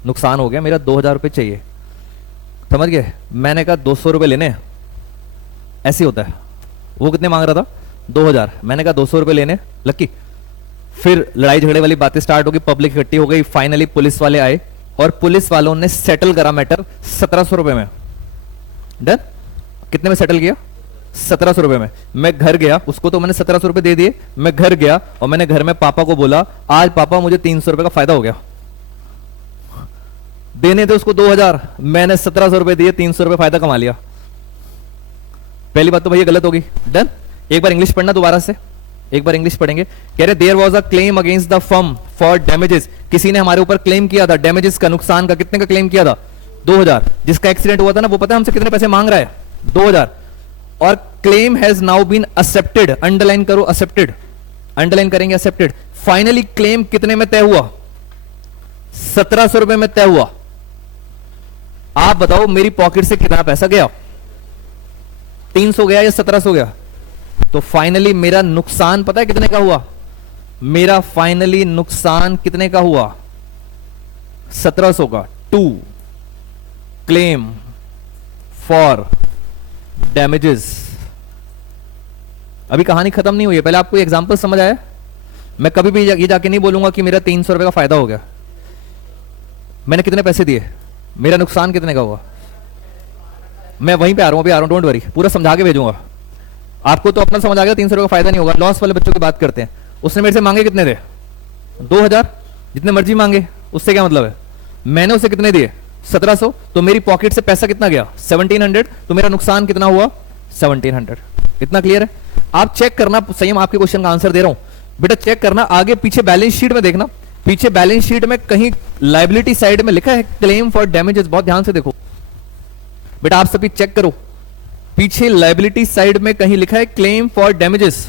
नुकसान हो गया मेरा, 2,000 रुपये चाहिए। समझ गए? मैंने कहा 200 रुपये लेने, ऐसे होता है। वो कितने मांग रहा था? 2,000। मैंने कहा 200 रुपये लेने लक्की। फिर लड़ाई झगड़े वाली बातें स्टार्ट हो गई, पब्लिक इकट्ठी हो गई। फाइनली पुलिस वाले आए और पुलिस वालों ने सेटल करा मैटर 1,700 रुपये में। डन। कितने में सेटल किया? 1700 रुपए में। मैं घर गया, उसको तो मैंने 1700 रुपए दे दिए, मैं घर गया और मैंने घर में पापा को बोला आज पापा मुझे 300 रुपए का फायदा हो गया। देने थे उसको 2000, मैंने 1700 रुपए दिए, 300 रुपए फायदा कमा लिया। पहली बात तो भैया गलत होगी। डन। एक बार इंग्लिश पढ़ना दोबारा से, एक बार इंग्लिश पढ़ेंगे। कह रहे there was a claim against the firm for damages, किसी ने हमारे ऊपर क्लेम किया था डैमेजेस का, नुकसान का। कितने का क्लेम किया था? 2000। जिसका एक्सीडेंट हुआ था ना वो पता है हमसे कितने पैसे मांग रहा है? 2000। और claim has now been accepted, underline करो एक्सेप्टेड, अंडरलाइन करेंगे एक्सेप्टेड। फाइनली क्लेम कितने में तय हुआ? 1700 रुपए में तय हुआ। आप बताओ मेरी पॉकेट से कितना पैसा गया? 300 गया या 1700 गया? तो फाइनली मेरा नुकसान पता है कितने का हुआ? मेरा फाइनली नुकसान कितने का हुआ? 1700 का। 2 क्लेम फॉर डैमेजेस। अभी कहानी खत्म नहीं हुई है, पहले आपको एग्जांपल समझ आया? मैं कभी भी ये जाके नहीं बोलूंगा कि मेरा 300 रुपए का फायदा हो गया। मैंने कितने पैसे दिए, मेरा नुकसान कितने का हुआ, मैं वहीं पे आ रहा हूं, डोंट वरी, पूरा समझा के भेजूंगा आपको। तो अपना समझ आ गया 300 रुपए का फायदा नहीं होगा। लॉस वाले बच्चों की बात करते हैं। उसने मेरे से मांगे कितने थे? 2000। जितने मर्जी मांगे, उससे क्या मतलब है? मैंने उसे कितने दिए? 1700। तो मेरी पॉकेट से पैसा कितना गया? 1700। तो मेरा नुकसान कितना हुआ? 1700। इतना क्लियर है? आप चेक करना, संयम आपके क्वेश्चन का आंसर दे रहा हूं बेटा, चेक करना आगे पीछे बैलेंस शीट में देखना, पीछे बैलेंस शीट में कहीं लायबिलिटी साइड में लिखा है क्लेम फॉर डैमेजेस। बहुत ध्यान से देखो बेटा, आप सभी चेक करो, पीछे लायबिलिटी साइड में कहीं लिखा है क्लेम फॉर डैमेजेस?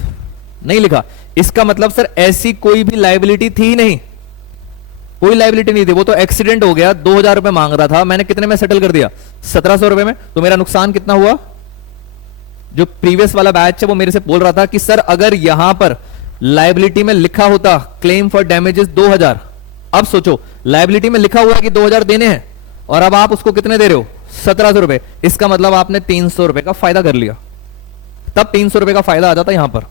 नहीं लिखा। इसका मतलब सर ऐसी कोई भी लायबिलिटी थी ही नहीं, कोई लायबिलिटी नहीं थी। वो तो एक्सीडेंट हो गया, 2000 रुपए मांग रहा था, मैंने कितने में सेटल कर दिया? 1700 रुपए में। तो मेरा नुकसान कितना हुआ? जो प्रीवियस वाला बैच है वो मेरे से बोल रहा था कि सर अगर यहां पर लायबिलिटी में लिखा होता क्लेम फॉर डैमेजेस 2000, अब सोचो लायबिलिटी में लिखा हुआ है कि 2000 देने हैं और अब आप उसको कितने दे रहे हो? 1700 रुपए। इसका मतलब आपने 300 रुपए का फायदा कर लिया। तब 300 रुपए का फायदा आ जाता यहां पर।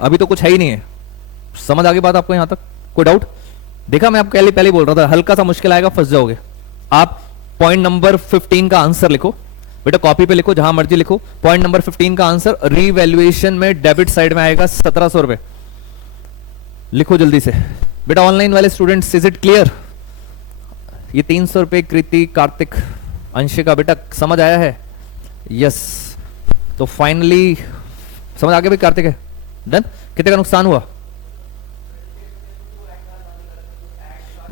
अभी तो कुछ है ही नहीं है। समझ आ गई बात आपको यहां तक? कोई डाउट? देखा, मैं आपको पहले ही बोल रहा था हल्का सा मुश्किल आएगा, फंस जाओगे। आप पॉइंट नंबर 15 का आंसर लिखो बेटा, कॉपी पे लिखो, जहां मर्जी लिखो। पॉइंट नंबर 15 का आंसर रीवैल्यूएशन में डेबिट साइड में आएगा 1700 रुपए। लिखो जल्दी से बेटा। ऑनलाइन वाले स्टूडेंट्स, इज इट क्लियर? ये 300 रुपए कृति, कार्तिक, अंशिका बेटा समझ आया है? यस। तो फाइनली समझ आ गया भाई? कार्तिक है डन। कितने का नुकसान हुआ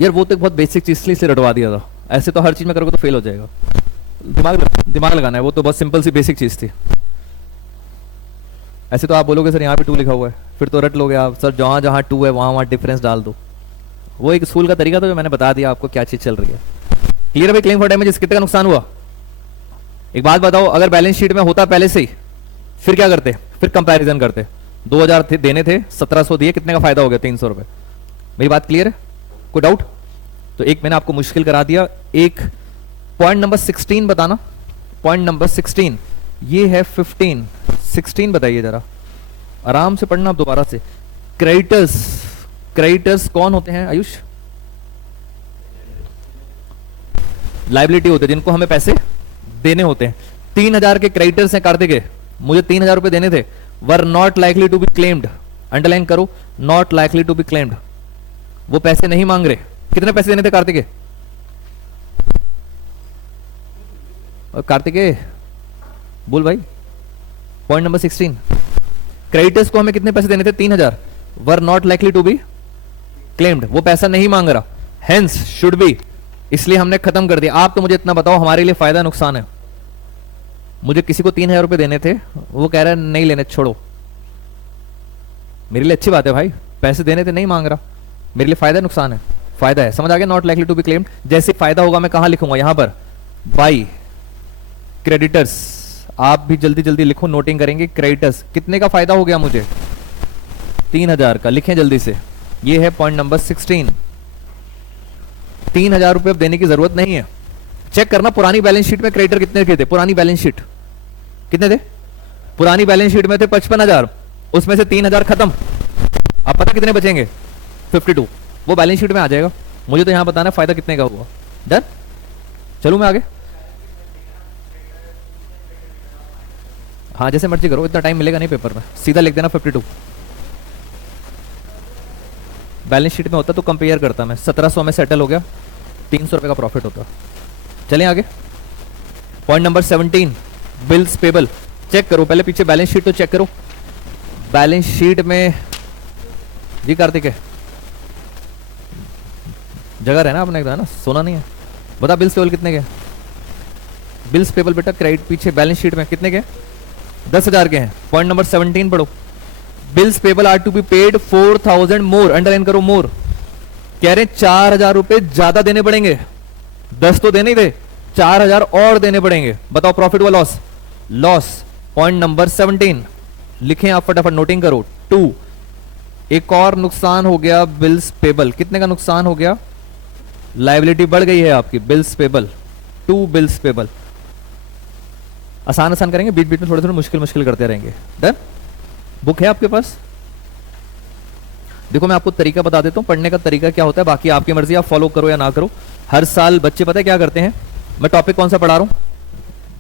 यार? वो तो बहुत बेसिक चीज से रटवा दिया था। ऐसे तो हर चीज में करोगे तो फेल हो जाएगा। दिमाग लगाना है, वो तो बहुत सिंपल सी बेसिक चीज थी। ऐसे तो आप बोलोगे सर यहाँ पे 2 लिखा हुआ है, फिर तो रट लोगे आप, सर जहां जहां 2 है वहां वहां डिफरेंस डाल दो। वो एक स्कूल का तरीका था जो मैंने बता दिया आपको क्या चीज चल रही है। क्लियर है भाई? क्लेम फॉर डैमेजेस कितने का नुकसान हुआ? एक बात बताओ, अगर बैलेंस शीट में होता पहले से ही, फिर क्या करते? फिर कंपैरिजन करते। 2000 थे देने थे, 1700 दिए, कितने का फायदा हो गया? 300 रुपए। मेरी बात क्लियर है? कोई डाउट? तो एक मैंने आपको मुश्किल करा दिया। एक पॉइंट नंबर 16 बताना। पॉइंट नंबर 16 ये है 15। 16 बताइए जरा, आराम से पढ़ना आप दोबारा से। क्रेडिटर्स, क्रेडिटर्स कौन होते हैं आयुष? लायबिलिटी होते हैं जिनको हमें पैसे देने होते हैं। 3000 के क्रेडिटर्स हैं कार्तिक के, मुझे 3000 रुपए देने थे। Were not likely to be claimed, underline करो, not likely to be claimed. वो पैसे नहीं मांग रहे। कितने पैसे देने थे कार्तिक? कार्तिकेय बोल भाई। पॉइंट नंबर 16, क्रेडिटर्स को हमें कितने पैसे देने थे? 3000। Were not likely to be claimed, वो पैसा नहीं मांग रहा, हेंस शुड बी, इसलिए हमने खत्म कर दिया। आप तो मुझे इतना बताओ हमारे लिए फायदा नुकसान है? मुझे किसी को 3000 रुपए देने थे, वो कह रहा है नहीं लेने, छोड़ो। मेरे लिए अच्छी बात है भाई, पैसे देने थे नहीं मांग रहा, मेरे लिए फायदा नुकसान है? फायदा है। समझ आ गया? Not likely to be claimed. जैसे फायदा होगा मैं कहां लिखूंगा? यहां पर बाई क्रेडिटर्स। आप भी जल्दी जल्दी लिखो, नोटिंग करेंगे। क्रेडिटर्स कितने का फायदा हो गया मुझे? 3000 का। लिखें जल्दी से, ये है पॉइंट नंबर 16। 3000 रुपए अब देने की जरूरत नहीं है। चेक करना पुरानी बैलेंस शीट में क्रेडिटर कितने के थे? पुरानी बैलेंस शीट कितने थे? पुरानी बैलेंस शीट में थे 55,000, उसमें से 3000 खत्म। अब पता कितने बचेंगे? 52। वो बैलेंस शीट में आ जाएगा। मुझे तो यहां बताना फायदा कितने का हुआ। डन। चलूं मैं आगे? हाँ जैसे मर्जी करो, इतना टाइम मिलेगा नहीं पेपर में, सीधा लिख देना 52। बैलेंस शीट में होता तो कंपेयर करता मैं, 1700 में सेटल हो गया, 300 रुपये का प्रॉफिट होता। चलें आगे, point number 17, bills payable. Check करो पहले पीछे बैलेंस शीट तो चेक करो। बैलेंस शीट में जी कार्तिक है, जगह रहना अपने है ना, सोना नहीं है। बता बिल्स पेबल कितने के? बिल्स पेबल बेटा क्रेडिट पीछे बैलेंस शीट में कितने के? 10,000 के हैं। पॉइंट नंबर 17 पढ़ो, bills payable are to be paid 4,000 more, underline करो मोर। कह रहे 4,000 रुपए ज्यादा देने पड़ेंगे, 10 तो देने ही दे, 4,000 और देने पड़ेंगे। बताओ प्रॉफिट व लॉस? लॉस। पॉइंट नंबर 17 लिखें आप फटाफट, नोटिंग करो। 2, एक और नुकसान हो गया बिल्स पेबल। कितने का नुकसान हो गया? लायबिलिटी बढ़ गई है आपकी, बिल्स पेबल। 2 bills payable. आसान आसान करेंगे, बीच बीच में थोड़े थोड़े मुश्किल मुश्किल करते रहेंगे। डन? बुक है आपके पास? देखो मैं आपको तरीका बता देता हूं, पढ़ने का तरीका क्या होता है, बाकी आपकी मर्जी, आप फॉलो करो या ना करो। हर साल बच्चे पता है क्या करते हैं, मैं टॉपिक कौन सा पढ़ा रहा हूं,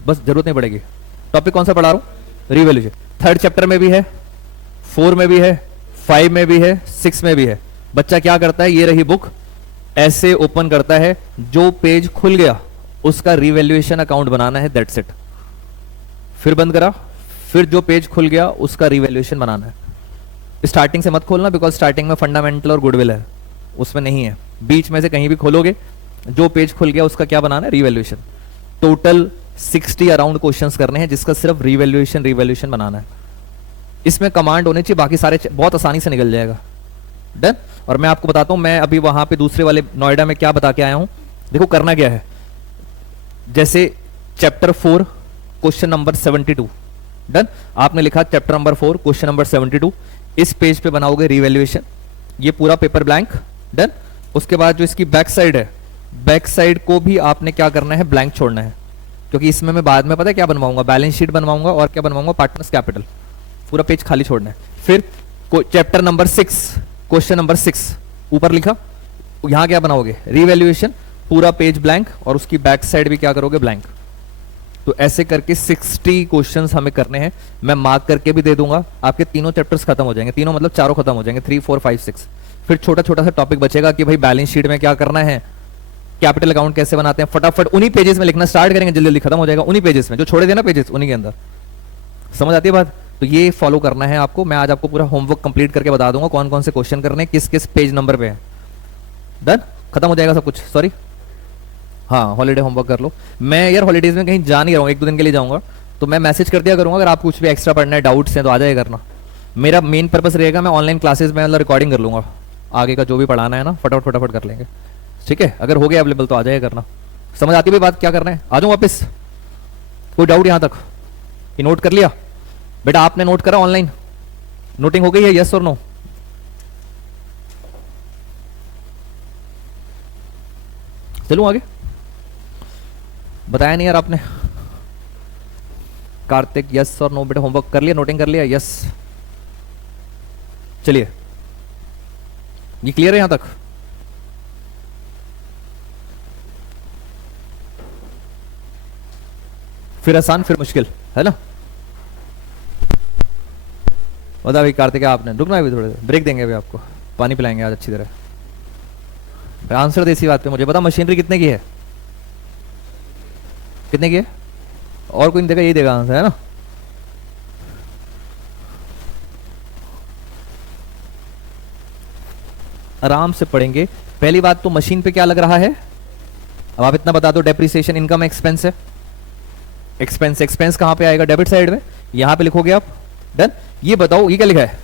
बस जरूरत नहीं पड़ेगी, टॉपिक कौन सा पढ़ा रहा हूं, रिवैल्यूएशन। 3rd चैप्टर में भी है, 4 में भी है, 5 में भी है, 6 में भी है। बच्चा क्या करता है, ये रही बुक, ऐसे ओपन करता है, जो पेज खुल गया उसका रिवैल्यूएशन अकाउंट बनाना है, दैट्स इट। फिर बंद करा, फिर जो पेज खुल गया उसका रिवैल्यूएशन बनाना है। स्टार्टिंग से मत खोलना, बिकॉज स्टार्टिंग में फंडामेंटल और गुडविल है, उसमें नहीं है। बीच में से कहीं भी खोलोगे, जो पेज खुल गया उसका क्या बनाना है, रिवैल्यूएशन। टोटल 60 अराउंड क्वेश्चंस करने हैं, जिसका सिर्फ रिवैल्यूएशन बनाना है। इसमें कमांड होने चाहिए, बाकी सारे बहुत आसानी से निकल जाएगा। डन? और मैं आपको बताता हूं, मैं अभी वहां पे दूसरे वाले नोएडा में क्या बता के आया हूं। देखो करना क्या है, जैसे चैप्टर 4 क्वेश्चन नंबर 72। डन? आपने लिखा चैप्टर नंबर 4 क्वेश्चन नंबर 72, इस पेज पे बनाओगे रिवैल्यूएशन, ये पूरा पेपर ब्लैंक। डन? उसके बाद जो इसकी बैक साइड है, बैक साइड को भी आपने क्या करना है, ब्लैंक छोड़ना है, क्योंकि इसमें मैं बाद में पता है क्या बनवाऊंगा, बैलेंस शीट बनवाऊंगा और क्या बनवाऊंगा, पार्टनर्स कैपिटल। पूरा पेज खाली छोड़ना है। फिर चैप्टर नंबर 6 क्वेश्चन नंबर 6 ऊपर लिखा, यहां क्या बनाओगे, रिवैल्यूएशन, पूरा पेज ब्लैंक और उसकी बैक साइड भी क्या करोगे, ब्लैंक। तो ऐसे करके 60 क्वेश्चंस हमें करने हैं, मैं मार्क करके भी दे दूंगा। आपके तीनों चैप्टर्स खत्म हो जाएंगे, तीनों मतलब चारों खत्म हो जाएंगे, 3, 4, 5, 6। फिर छोटा छोटा सा टॉपिक बचेगा कि भाई बैलेंस शीट में क्या करना है, कैपिटल अकाउंट कैसे बनाते हैं, फटाफट उन्हीं पेजेस में लिखना स्टार्ट करेंगे, जल्दी जल्दी खत्म हो जाएगा उन्हीं पेजेस में, जो छोड़े थे ना पेजेस, उन्हीं के अंदर। समझ आती है बात? तो ये फॉलो करना है आपको। मैं आज आपको पूरा होमवर्क कंप्लीट करके बता दूंगा कौन कौन से क्वेश्चन करने, किस किस पेज नंबर पे है। डन? खत्म हो जाएगा सब कुछ। सॉरी, हाँ हॉलीडे होमवर्क कर लो। मैं यार हॉलीडेज में कहीं जा नहीं रहा हूँ, 1-2 दिन के लिए जाऊंगा, तो मैं मैसेज कर दिया करूंगा, अगर आप कुछ भी एक्स्ट्रा पढ़ना है, डाउट्स हैं तो आ जाए करना। मेरा मेन पर्पस रहेगा, मैं ऑनलाइन क्लासेस में मतलब रिकॉर्डिंग कर लूंगा, आगे का जो भी पढ़ाना है ना फटाफट फटाफट कर लेंगे। ठीक है? अगर हो गया अवेलेबल तो आ जाए करना। समझ आती है बात क्या करना है? आ जाऊँ वापस? कोई डाउट यहां तक? ये नोट कर लिया बेटा? आपने नोट करा ऑनलाइन? नोटिंग हो गई है, यस और नो? चलूं आगे? बताया नहीं यार आपने। कार्तिक यस और नो बेटा, होमवर्क कर लिया, नोटिंग कर लिया? यस। चलिए, ये क्लियर है यहां तक? फिर आसान फिर मुश्किल है ना? बता भाई कार्तिक, आपने रुकना है अभी, थोड़े ब्रेक देंगे अभी आपको, पानी पिलाएंगे आज अच्छी तरह। आंसर दे इसी बात पे मुझे। बता मशीनरी कितने की है? कितने की है? और कोई नहीं देगा, यही देगा आंसर, है ना? आराम से पढ़ेंगे। पहली बात तो मशीन पे क्या लग रहा है, अब आप इतना बता दो, डेप्रिसिएशन, इनकम, एक्सपेंस है। एक्सपेंस, एक्सपेंस कहां पे आएगा, डेबिट साइड में, यहां पे लिखोगे आप। डन? ये बताओ ये क्या लिखा है,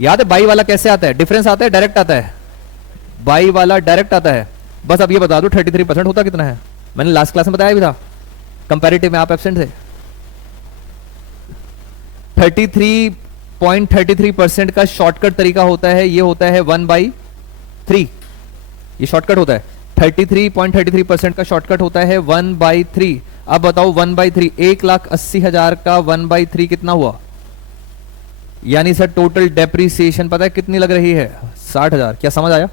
याद है बाई वाला कैसे आता है, डिफरेंस आता है, डायरेक्ट आता है? बाई वाला डायरेक्ट आता है। बस अब ये बता दो 33% होता कितना है? मैंने लास्ट क्लास में बताया भी था, कंपैरेटिव में आप एब्सेंट थे। 33.33% का शॉर्टकट तरीका होता है, ये होता है 1/3। ये शॉर्टकट होता है 33.33% का शॉर्टकट होता है 1/3। अब बताओ 1/3, 1,80,000 का 1/3 कितना हुआ? यानी सर टोटल डेप्रीसिएशन पता है कितनी लग रही है? 60,000। क्या समझ आया?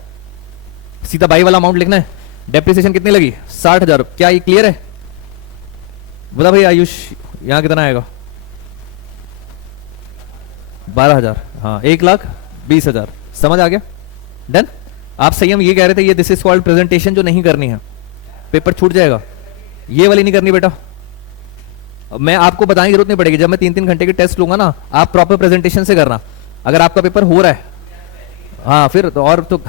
सीधा बाई वाला अमाउंट लिखना है। डेप्रीसिएशन कितनी लगी? 60,000। क्या ये क्लियर है? बता भाई आयुष, यहां कितना आएगा? 12,000, हाँ 1,20,000, समझ आ गया? डन। आप संयम ये कह रहे थे ये दिस इज कॉल्ड प्रेजेंटेशन जो नहीं करनी है, पेपर छूट जाएगा, ये वाली नहीं करनी बेटा। मैं आपको बताने की जरूरत नहीं पड़ेगी, जब मैं 3-3 घंटे की टेस्ट लूंगा ना, आप प्रॉपर प्रेजेंटेशन से करना। अगर आपका पेपर हो रहा है हाँ फिर तो और तो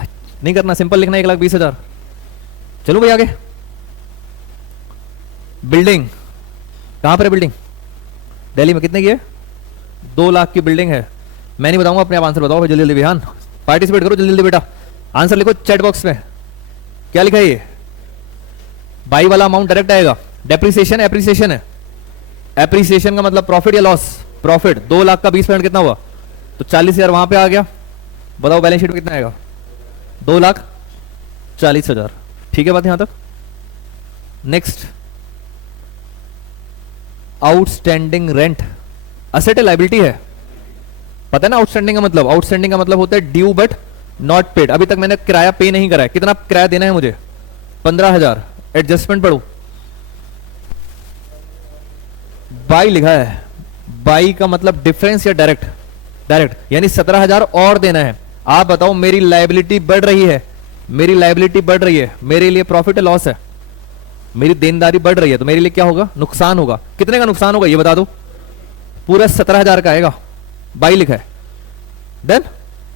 नहीं करना, सिंपल लिखना 1,20,000। चलो भाई आगे। बिल्डिंग कहां पर है? बिल्डिंग दिल्ली में कितने की है? 2 लाख की बिल्डिंग है। मैं नहीं बताऊंगा, अपने आप आंसर बताओ जल्दी जल्दी। बिहान पार्टिसिपेट करो जल्दी जल्दी बेटा, आंसर लिखो चैट बॉक्स में। क्या लिखा है ये? बाई वाला अमाउंट डायरेक्ट आएगा। डेप्रिसिएशन एप्रिसिएशन है। एप्रिसिएशन का मतलब प्रॉफिट या लॉस? प्रॉफिट। 2 लाख का 20% कितना हुआ? तो 40,000 वहां पे आ गया। बताओ बैलेंस शीट में कितना आएगा? 2,40,000। ठीक है बात यहां तक? नेक्स्ट, आउटस्टैंडिंग रेंट असेट है लायबिलिटी है? पता है ना आउटस्टैंडिंग का मतलब? आउटस्टैंडिंग का मतलब होता है ड्यू बट नॉट पेड। अभी तक मैंने किराया पे नहीं करा है। कितना किराया देना है मुझे? 15,000। एडजस्टमेंट पढ़ो। बाई लिखा है। बाई का मतलब डिफरेंस या डायरेक्ट? डायरेक्ट, यानी 17,000 और देना है। आप बताओ मेरी लायबिलिटी बढ़ रही है, मेरी लायबिलिटी बढ़ रही है, मेरे लिए प्रॉफिट है लॉस है? मेरी देनदारी बढ़ रही है, तो मेरे लिए क्या होगा? नुकसान होगा। कितने का नुकसान होगा ये बता दो? पूरा 17,000 का आएगा। बाई लिखा है। डन।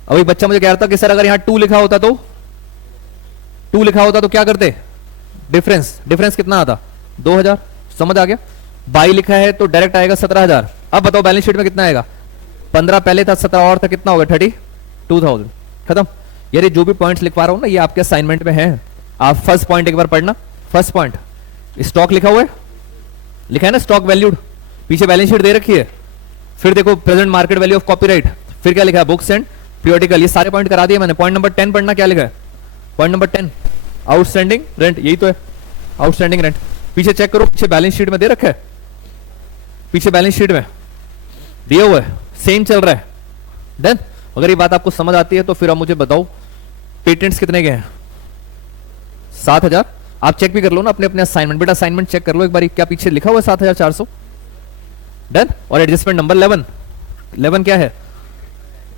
अभी बच्चा मुझे कह रहा था कि सर अगर यहां 2 लिखा होता तो 2 लिखा होता तो क्या करते? डिफरेंस। डिफरेंस कितना आता? 2,000। समझ आ गया? बाई लिखा है तो डायरेक्ट आएगा 17,000। अब बताओ बैलेंस शीट में कितना आएगा? 15 पहले था, 17 और था, कितना होगा? 32,000। खत्म। यार जो भी पॉइंट्स लिखवा रहा हूं ना ये आपके असाइनमेंट में है। आप फर्स्ट पॉइंट एक बार पढ़ना। फर्स्ट पॉइंट स्टॉक लिखा हुआ है, लिखा है ना स्टॉक वैल्यूड, पीछे बैलेंस शीट दे रखी है। फिर देखो present market value of copyright, फिर क्या लिखा है? Books and periodical. ये सारे पॉइंट करा दिए मैंने। पॉइंट नंबर 10 पढ़ना। क्या लिखा है? पॉइंट नंबर 10 आउटस्टैंडिंग रेंट, यही तो है आउटस्टैंडिंग रेंट। पीछे चेक करो, पीछे बैलेंस शीट में दे रखा है, पीछे बैलेंस शीट में दिया हुआ है, सेम चल रहा है। डन। अगर ये बात आपको समझ आती है तो फिर आप मुझे बताओ पेटेंट्स कितने के हैं? 7,000। आप चेक भी कर लो ना अपने अपने असाइनमेंट। बेटा असाइनमेंट चेक कर लो एक बार, क्या पीछे लिखा हुआ है 7,400? डन। और एडजस्टमेंट नंबर 11 क्या है?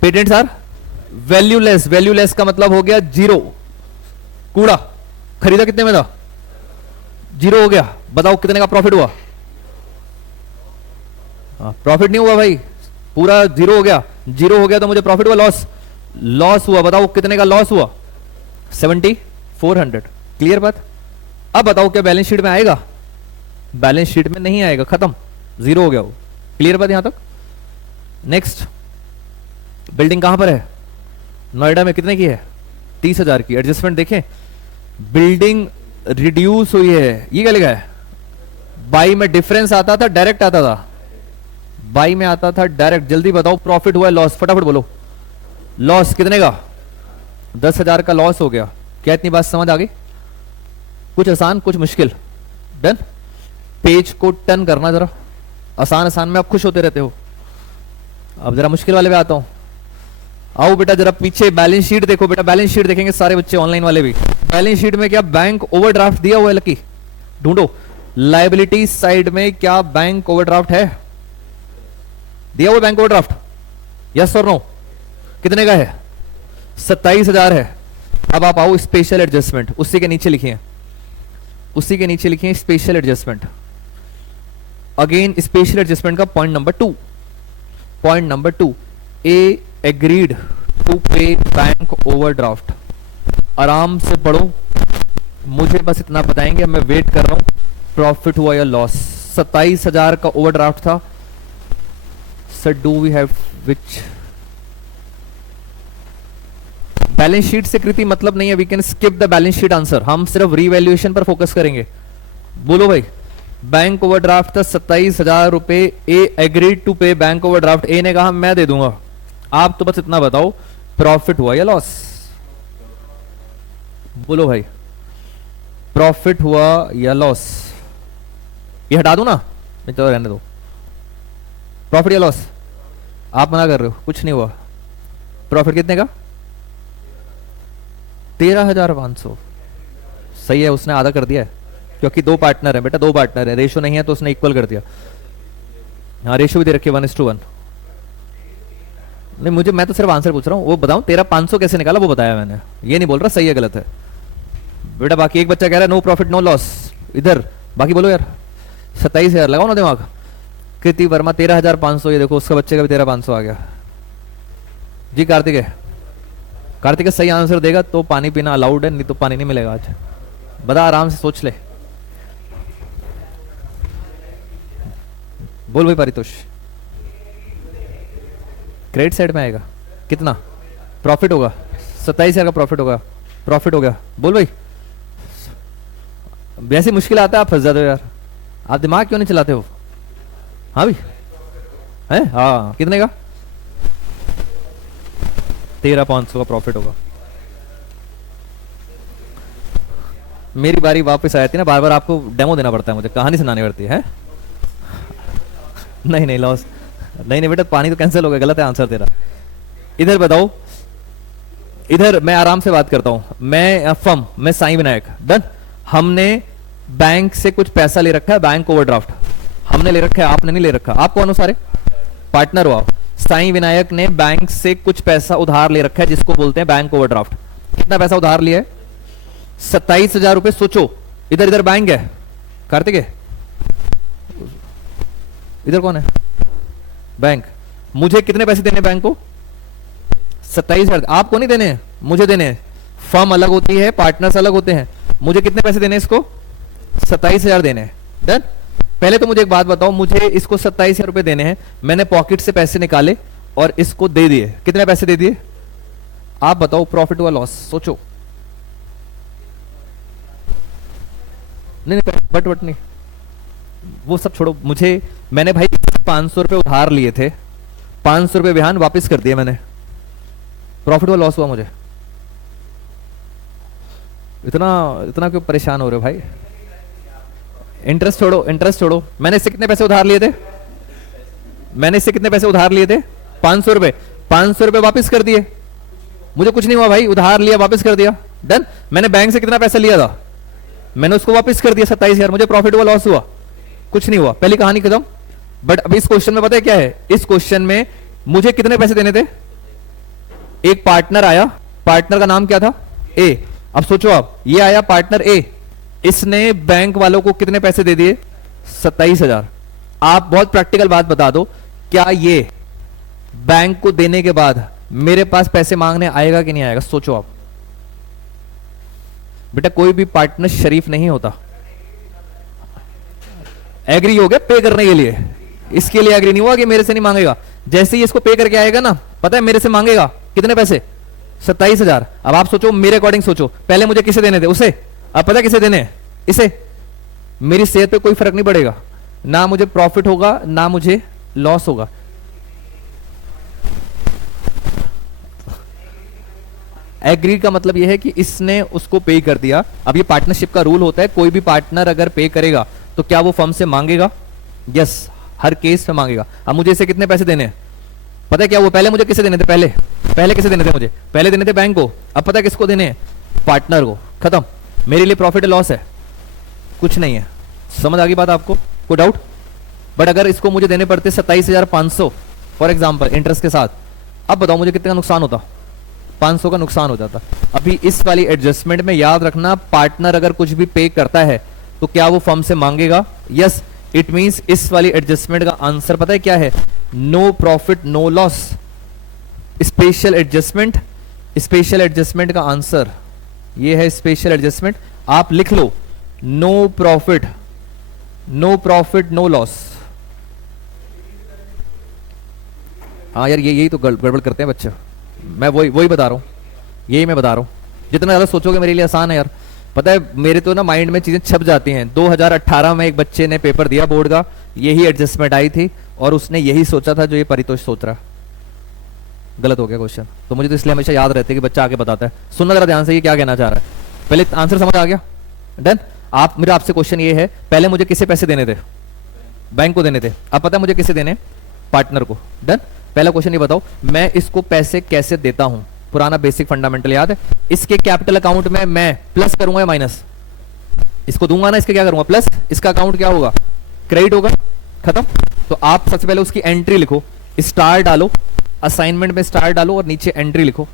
Patents are valueless. वैल्यूलेस का मतलब हो गया जीरो, कूड़ा। खरीदा कितने में था? 0 हो गया। बताओ कितने का प्रॉफिट हुआ? प्रॉफिट नहीं हुआ भाई, पूरा 0 हो गया। 0 हो गया तो मुझे प्रॉफिट हुआ लॉस? लॉस हुआ। बताओ कितने का लॉस हुआ? 7,400। क्लियर बात? अब बताओ क्या बैलेंस शीट में आएगा? बैलेंस शीट में नहीं आएगा, खत्म, 0 हो गया वो। क्लियर बात यहां तक? नेक्स्ट, बिल्डिंग कहां पर है? नोएडा में। कितने की है? 30,000 की। एडजस्टमेंट देखें, बिल्डिंग रिड्यूस हुई है। ये क्या लिखा है? बाई में डिफरेंस आता था, डायरेक्ट आता था? बाई में आता था डायरेक्ट। जल्दी बताओ प्रॉफिट हुआ लॉस? फटाफट बोलो। लॉस कितने का? 10,000 का लॉस हो गया। क्या इतनी बात समझ आ गई? कुछ आसान कुछ मुश्किल। डन। पेज को टर्न करना जरा, आसान आसान में आप खुश होते रहते हो। अब जरा मुश्किल वाले पे आता हूं। आओ बेटा जरा पीछे बैलेंस शीट देखो। बेटा बैलेंस शीट देखेंगे सारे बच्चे, ऑनलाइन वाले भी। बैलेंस शीट में क्या बैंक ओवरड्राफ्ट दिया हुआ है? लकी ढूंढो। लायबिलिटी साइड में क्या बैंक ओवरड्राफ्ट है? दिया हुआ बैंक ओवरड्राफ्ट? यस और नो? कितने का है? 27,000 है। अब आप आओ स्पेशल एडजस्टमेंट, उसी के नीचे लिखिए, उसी के नीचे लिखिए special adjustment. Again special adjustment का point number 2, point number 2, A agreed to pay bank overdraft. आराम से पढ़ो, मुझे बस इतना बताएंगे, मैं वेट कर रहा हूं प्रॉफिट हुआ या लॉस। 27,000 का ओवरड्राफ्ट था। Sir do we have which? Balance sheet से कृति मतलब नहीं है, we can skip the balance sheet answer, हम सिर्फ रीवैल्यूएशन पर फोकस करेंगे। बोलो भाई, बैंक ओवरड्राफ्ट था 27,000 रुपए। ए agreed to pay bank overdraft. ए ने कहा मैं दे दूंगा। आप तो बस इतना बताओ प्रॉफिट हुआ या लॉस? बोलो भाई, प्रॉफिट हुआ या लॉस? ये हटा दो ना, नहीं तो रहने दो। प्रॉफिट या लॉस? आप मना कर रहे हो, कुछ नहीं हुआ। प्रॉफिट कितने का? 13,500। सही है, उसने आधा कर दिया है क्योंकि 2 पार्टनर है बेटा, 2 पार्टनर है, रेशो नहीं है तो उसने इक्वल कर दिया। हाँ रेशो भी दे रखी है 1:1। नहीं मुझे, मैं तो सिर्फ आंसर पूछ रहा हूँ, वो बताऊं तेरा 500 कैसे निकाला वो बताया मैंने, ये नहीं बोल रहा सही है गलत है बेटा। बाकी एक बच्चा कह रहा है नो प्रॉफिट नो लॉस, इधर बाकी बोलो यार। 27,000 लगाओ ना दिमाग। कृति वर्मा 13,500, ये देखो उसका बच्चे का भी 13,500 आ गया जी। कार्तिक है, कार्तिक सही आंसर देगा तो पानी पीना अलाउड है, नहीं तो पानी नहीं मिलेगा आज। बता, आराम से सोच ले, बोल भाई। परितोष क्रेडिट साइड में आएगा, कितना प्रॉफिट होगा? 27,000 का प्रॉफिट होगा, प्रॉफिट हो गया, बोल भाई। वैसी मुश्किल आता है आप फंस जाते हो यार, आप दिमाग क्यों नहीं चलाते हो? हाँ भाई है, हाँ कितने का? 13,500 का प्रॉफिट होगा। मेरी बारी वापस आई थी ना, बार बार आपको डेमो देना पड़ता है, मुझे कहानी सुनानी पड़ती है। नहीं नहीं लॉस, नहीं नहीं बेटा पानी तो कैंसिल हो गया, गलत है आंसर तेरा। इधर बताओ, इधर मैं आराम से बात करता हूं। मैं फर्म, मैं साईं विनायक, डन। हमने बैंक से कुछ पैसा ले रखा है, बैंक ओवरड्राफ्ट हमने ले रखा है, आपने नहीं ले रखा। आप कौन हो सारे? पार्टनर हो आप। साईं विनायक ने बैंक से कुछ पैसा उधार ले रखा है जिसको बोलते हैं बैंक ओवरड्राफ्ट। कितना पैसा उधार लिया है? 27,000 रुपए। सोचो, इधर इधर बैंक है, कार्तिक है, इधर कौन है? बैंक। मुझे कितने पैसे देने बैंक को? 27,000। आपको नहीं देने, मुझे देने। फर्म अलग होती है, पार्टनर्स अलग होते हैं। मुझे कितने पैसे देने इसको? 27,000 देने। डन। पहले तो मुझे एक बात बताओ, मुझे इसको 27,000 रुपए देने हैं, मैंने पॉकेट से पैसे निकाले और इसको दे दिए। कितने पैसे दे दिए? आप बताओ, प्रॉफिट हुआ लॉस? सोचो। नहीं नहीं बट नहीं, वो सब छोड़ो। मुझे, मैंने भाई 500 रुपए उधार लिए थे, 500 रुपए बिहान वापस कर दिए मैंने। प्रॉफिट हुआ लॉस हुआ मुझे? इतना इतना क्यों परेशान हो रहे हो भाई? इंटरेस्ट छोड़ो, इंटरेस्ट छोड़ो। मैंने इससे कितने पैसे उधार लिए थे? मैंने इससे कितने पैसे उधार लिए थे? 500 रुपए। 500 रुपए वापस कर दिए, मुझे कुछ नहीं हुआ भाई, उधार लिया वापस कर दिया। डन। मैंने बैंक से कितना पैसा लिया था? मैंने उसको वापस कर दिया 27,000। मुझे प्रॉफिट हुआ लॉस हुआ? कुछ नहीं हुआ। पहली कहानी खत्म। बट अभी इस क्वेश्चन में पता है क्या है? इस क्वेश्चन में मुझे कितने पैसे देने थे? एक पार्टनर आया, पार्टनर का नाम क्या था? ए। अब सोचो आप, ये आया पार्टनर ए, इसने बैंक वालों को कितने पैसे दे दिए? 27,000। आप बहुत प्रैक्टिकल बात बता दो, क्या ये बैंक को देने के बाद मेरे पास पैसे मांगने आएगा कि नहीं आएगा? सोचो आप। बेटा कोई भी पार्टनर शरीफ नहीं होता। एग्री हो गया पे करने के लिए, इसके लिए एग्री नहीं हुआ कि मेरे से नहीं मांगेगा। जैसे ही इसको पे करके आएगा ना, पता है मेरे से मांगेगा कितने पैसे? 27,000। अब आप सोचो, मेरे अकॉर्डिंग सोचो, पहले मुझे किसे देने थे? उसे। अब पता किसे देने? इसे। मेरी सेहत पे कोई फर्क नहीं पड़ेगा, ना मुझे प्रॉफिट होगा ना मुझे लॉस होगा। एग्री का मतलब यह है कि इसने उसको पे कर दिया। अब ये पार्टनरशिप का रूल होता है, कोई भी पार्टनर अगर पे करेगा तो क्या वो फर्म से मांगेगा? यस, हर केस में मांगेगा। अब मुझे इसे कितने पैसे देने हैं? पता है क्या? वो पहले मुझे किसे देने थे? पहले किसे देने थे मुझे? पहले देने थे बैंक को। अब पता है किसको देने हैं? पार्टनर को। खत्म। मेरे लिए प्रॉफिट लॉस है कुछ नहीं है। समझ आ गई बात आपको? कोई डाउट? बट अगर इसको मुझे देने पड़ते 27,500 फॉर एग्जाम्पल इंटरेस्ट के साथ, अब बताओ मुझे कितने का नुकसान होता? 500 का नुकसान हो जाता। अभी इस वाली एडजस्टमेंट में याद रखना, पार्टनर अगर कुछ भी पे करता है तो क्या वो फर्म से मांगेगा? यस। इट मींस इस वाली एडजस्टमेंट का आंसर पता है क्या है? No profit no loss. Special adjustment, special adjustment का आंसर ये है। स्पेशल एडजस्टमेंट आप लिख लो, नो प्रॉफिट नो लॉस। हाँ यार यही तो गड़बड़ करते हैं बच्चे। मैं वही बता रहा हूँ, यही मैं बता रहा हूँ। जितना ज्यादा सोचोगे मेरे लिए आसान है यार। पता है मेरे तो ना माइंड में चीजें छप जाती हैं। 2018 में एक बच्चे ने पेपर दिया बोर्ड का, यही एडजस्टमेंट आई थी और उसने यही सोचा था जो ये परितोष सोच रहा। गलत हो गया क्वेश्चन, तो मुझे तो इसलिए हमेशा याद रहता है कि बच्चा आके बताता है। सुनना जरा ध्यान से, ये क्या कहना चाह रहा है। पहले आंसर समझ आ गया? डन। आप, मेरा आपसे क्वेश्चन ये है, पहले मुझे किसे पैसे देने थे? बैंक को देने थे। अब पता है मुझे किसे देने? पार्टनर को। डन। पहला क्वेश्चन ये बताओ, मैं इसको पैसे कैसे देता हूं? पुराना बेसिक फंडामेंटल याद है? इसके कैपिटल अकाउंट में मैं प्लस करूंगा या माइनस? इसको दूंगा ना, इसके क्या करूंगा? प्लस। इसका अकाउंट क्या होगा? क्रेडिट होगा। खत्म। तो आप सबसे पहले उसकी एंट्री लिखो, स्टार डालो, असाइनमेंट में स्टार डालो और नीचे एंट्री लिखो।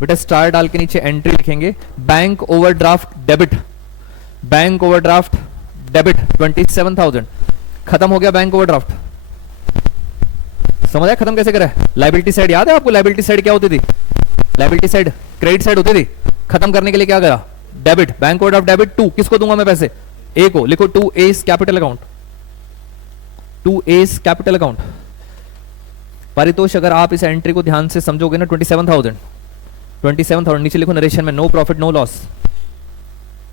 बेटा स्टार डाल के नीचे एंट्री लिखेंगे, bank overdraft debit, bank overdraft debit 27,000, खत्म हो गया बैंक ओवरड्राफ्ट। समझ आया खत्म कैसे करें? लाइबिलिटी साइड याद है आपको? लाइबिलिटी साइड क्या होती थी? लाइबिलिटी साइड क्रेडिट साइड होती थी। खत्म करने के लिए क्या गया? Debit, bank overdraft debit to, किसको दूंगा मैं पैसे? ए को। लिखो to A is capital account, to A is capital account. Paritosh अगर आप इस एंट्री को ध्यान से समझोगे ना, 27,000 नीचे लिखो नरेशन में, no profit no loss.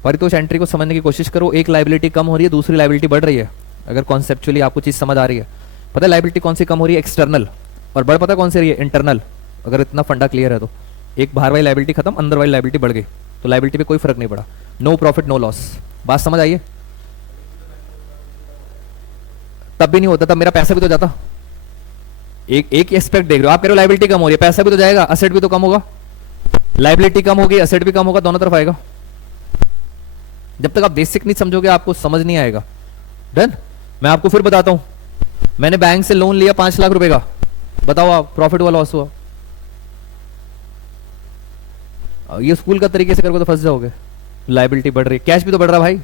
Paritosh entry को समझने की कोशिश करो, एक लाइबिलिटी कम हो रही है, दूसरी लाइबिलिटी बढ़ रही है। अगर कॉन्सेप्चुअली आपको चीज समझ आ रही है, पता है लाइबिलिटी कौन सी कम हो रही है? एक्सटर्नल। और बढ़ पता कौन सी रही है? इंटरनल। अगर इतना फंडा क्लियर है तो एक बाहर वाली लाइबिलिटी खत्म, अंदर वाली लाइबिलिटी बढ़ गई, तो लाइबिलिटी पे कोई फर्क नहीं पड़ा। नो प्रॉफिट नो लॉस, बात समझ आइए? तब भी नहीं होता, तब मेरा पैसा भी तो जाता। एक एस्पेक्ट देख रहे हो आप, कह रहे हो लाइबिलिटी कम हो रही है, पैसा भी तो जाएगा, असेट भी तो कम होगा। लाइबिलिटी कम होगी, असेट भी कम होगा, दोनों तरफ आएगा। जब तक आप बेसिक नहीं समझोगे आपको समझ नहीं आएगा। डन। मैं आपको फिर बताता हूं, मैंने बैंक से लोन लिया 5 लाख रुपए का, बताओ आप प्रॉफिट हुआ लॉस हुआ? ये स्कूल का तरीके से करोगे तो फंस जाओगे। लाइबिलिटी बढ़ रही है, कैश भी तो बढ़ रहा भाई।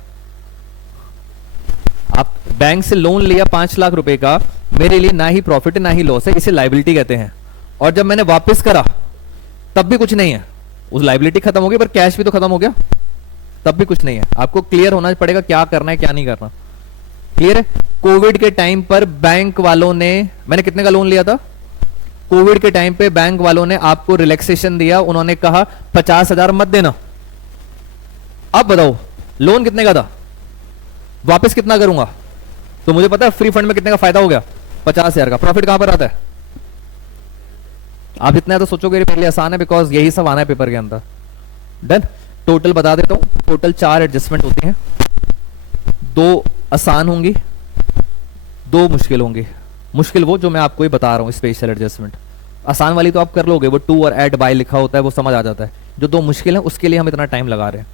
आप बैंक से लोन लिया 5 लाख रुपए का, मेरे लिए ना ही प्रॉफिट है ना ही लॉस है, इसे लाइबिलिटी कहते हैं। और जब मैंने वापस करा तब भी कुछ नहीं है, उस लाइबिलिटी खत्म हो गई पर कैश भी तो खत्म हो गया, तब भी कुछ नहीं है। आपको क्लियर होना पड़ेगा क्या करना है क्या नहीं करना। क्लियर है? कोविड के टाइम पर बैंक वालों ने, मैंने कितने का लोन लिया था? कोविड के टाइम पे बैंक वालों ने आपको रिलैक्सेशन दिया, उन्होंने कहा 50,000 मत देना। अब बताओ लोन कितने का था, वापस कितना करूंगा? तो मुझे पता है फ्री फंड में कितने का फायदा हो गया? 50,000 का। प्रॉफिट कहां पर आता है? आप इतना तो सोचोगे पहले आसान है, बिकॉज यही सब आना है पेपर के अंदर। डन। टोटल बता देता हूं, टोटल 4 एडजस्टमेंट होती हैं, 2 आसान होंगी, 2 मुश्किल होंगी। मुश्किल वो जो मैं आपको ही बता रहा हूं, स्पेशल एडजस्टमेंट। आसान वाली तो आप कर लोगे, वो टू और ऐड बाय लिखा होता है, वो समझ आ जाता है। जो 2 मुश्किल है उसके लिए हम इतना टाइम लगा रहे हैं।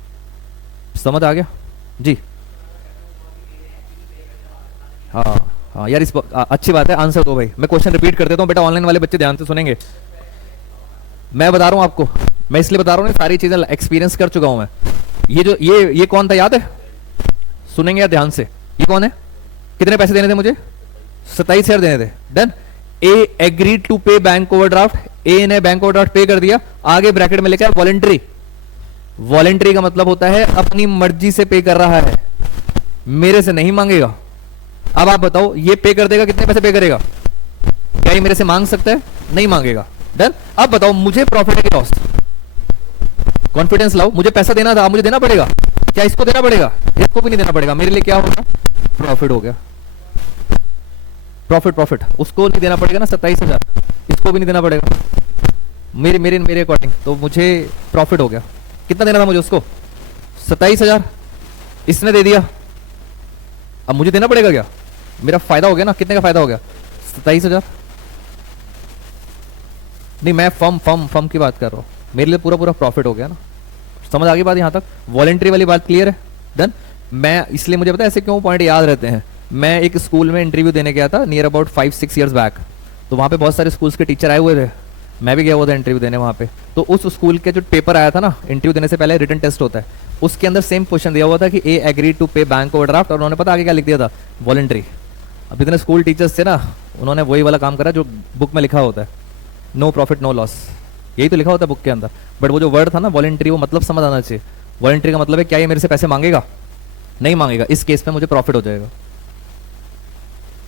समझ आ गया जी? हाँ हाँ यार, अच्छी बात है, आंसर दो भाई। मैं क्वेश्चन रिपीट कर देता हूँ बेटा, ऑनलाइन वाले बच्चे ध्यान से सुनेंगे। मैं बता रहा हूँ आपको, मैं इसलिए बता रहा हूँ, सारी चीजें एक्सपीरियंस कर चुका हूं मैं। ये जो ये कौन था याद है? सुनेंगे यार ध्यान से। ये कौन है? कितने पैसे देने थे मुझे? 27,000 देने थे। Done. A agreed to pay bank overdraft, ए ने बैंक ओवरड्राफ्ट पे कर दिया। आगे ब्रैकेट में लिखा है वॉलंटरी। वॉलंटरी का मतलब होता है अपनी मर्जी से पे कर रहा है, मेरे से नहीं मांगेगा। अब आप बताओ, ये पे कर देगा, कितने पैसे पे करेगा? क्या ये मेरे से मांग सकता है? नहीं मांगेगा। डन। अब बताओ मुझे प्रॉफिट है कि लॉस? कॉन्फिडेंस लाओ, मुझे पैसा देना था, मुझे देना पड़ेगा। क्या इसको देना पड़ेगा? इसको भी नहीं देना पड़ेगा। मेरे लिए क्या होगा? प्रॉफिट हो गया। प्रॉफिट प्रॉफिट उसको नहीं देना पड़ेगा ना 27,000, इसको भी नहीं देना पड़ेगा मेरे मेरे मेरे अकॉर्डिंग, तो मुझे प्रॉफिट हो गया। कितना देना था मुझे उसको? 27,000। इसने दे दिया, अब मुझे देना पड़ेगा क्या? मेरा फायदा हो गया ना। कितने का फायदा हो गया? 27,000। नहीं, मैं फर्म की बात कर रहा हूं, मेरे लिए पूरा पूरा प्रॉफिट हो गया ना। समझ आ गई बात यहां तक? वॉलंटरी वाली बात क्लियर है? डन। मैं इसलिए, मुझे पता है ऐसे क्यों पॉइंट याद रहते हैं। मैं एक स्कूल में इंटरव्यू देने गया था नियर अबाउट 5-6 ईयर्स बैक, तो वहाँ पे बहुत सारे स्कूल्स के टीचर आए हुए थे, मैं भी गया हुआ था इंटरव्यू देने वहाँ पे। तो उस स्कूल के जो पेपर आया था ना, इंटरव्यू देने से पहले रिटन टेस्ट होता है, उसके अंदर सेम क्वेश्चन दिया हुआ था कि ए agree to pay bank overdraft, और उन्होंने पता आगे क्या लिख दिया था? वॉलंटरी। अब इतने स्कूल टीचर्स थे ना, उन्होंने वही वाला काम करा जो बुक में लिखा होता है, नो प्रॉफिट नो लॉस, यही तो लिखा होता है बुक के अंदर। बट वो जो वर्ड था ना वॉलंटरी, वो मतलब समझ आना चाहिए। वॉलंटरी का मतलब है क्या ये मेरे से पैसे मांगेगा? नहीं मांगेगा, इस केस में मुझे प्रॉफिट हो जाएगा।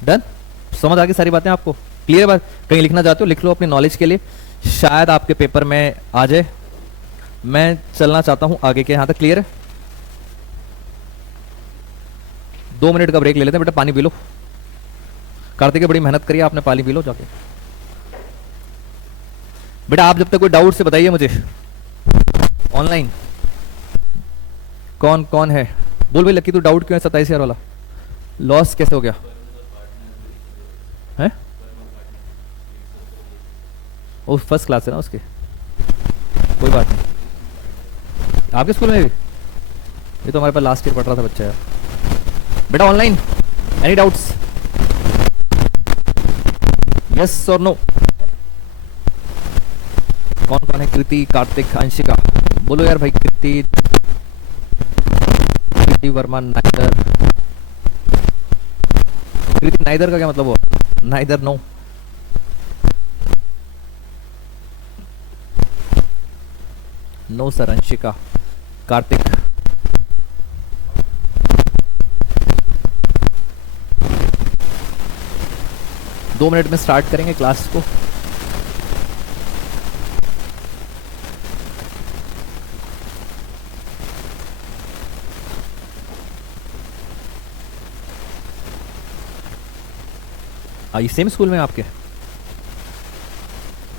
डन। समझ आ गई सारी बातें आपको? क्लियर बात? कहीं लिखना चाहते हो लिख लो अपनी नॉलेज के लिए, शायद आपके पेपर में आ जाए। मैं चलना चाहता हूं आगे के। यहां तक क्लियर है? 2 मिनट का ब्रेक ले लेते हैं बेटा, पानी पी लो। कार्तिक बड़ी मेहनत करिए आपने, पानी पी लो जाके। बेटा आप जब तक कोई डाउट से बताइए मुझे। ऑनलाइन कौन कौन है? बोल भाई लकी, तू डाउट क्यों है 27,000 वाला? लॉस कैसे हो गया है? वो फर्स्ट क्लास है ना उसकी, कोई बात नहीं। आपके स्कूल में भी? ये तो हमारे पास लास्ट ईयर पढ़ रहा था बच्चा यार। बेटा ऑनलाइन एनी डाउट्स? यस और नो? कौन कौन है? कृति, कार्तिक, अंशिका, बोलो यार भाई। कृति, कृति वर्मा, नाइदर। कृति नाइदर का क्या मतलब हुआ? Neither no. No sir. Anshika, Kartik, 2 minute में स्टार्ट करेंगे क्लास को। ये सेम स्कूल में आपके?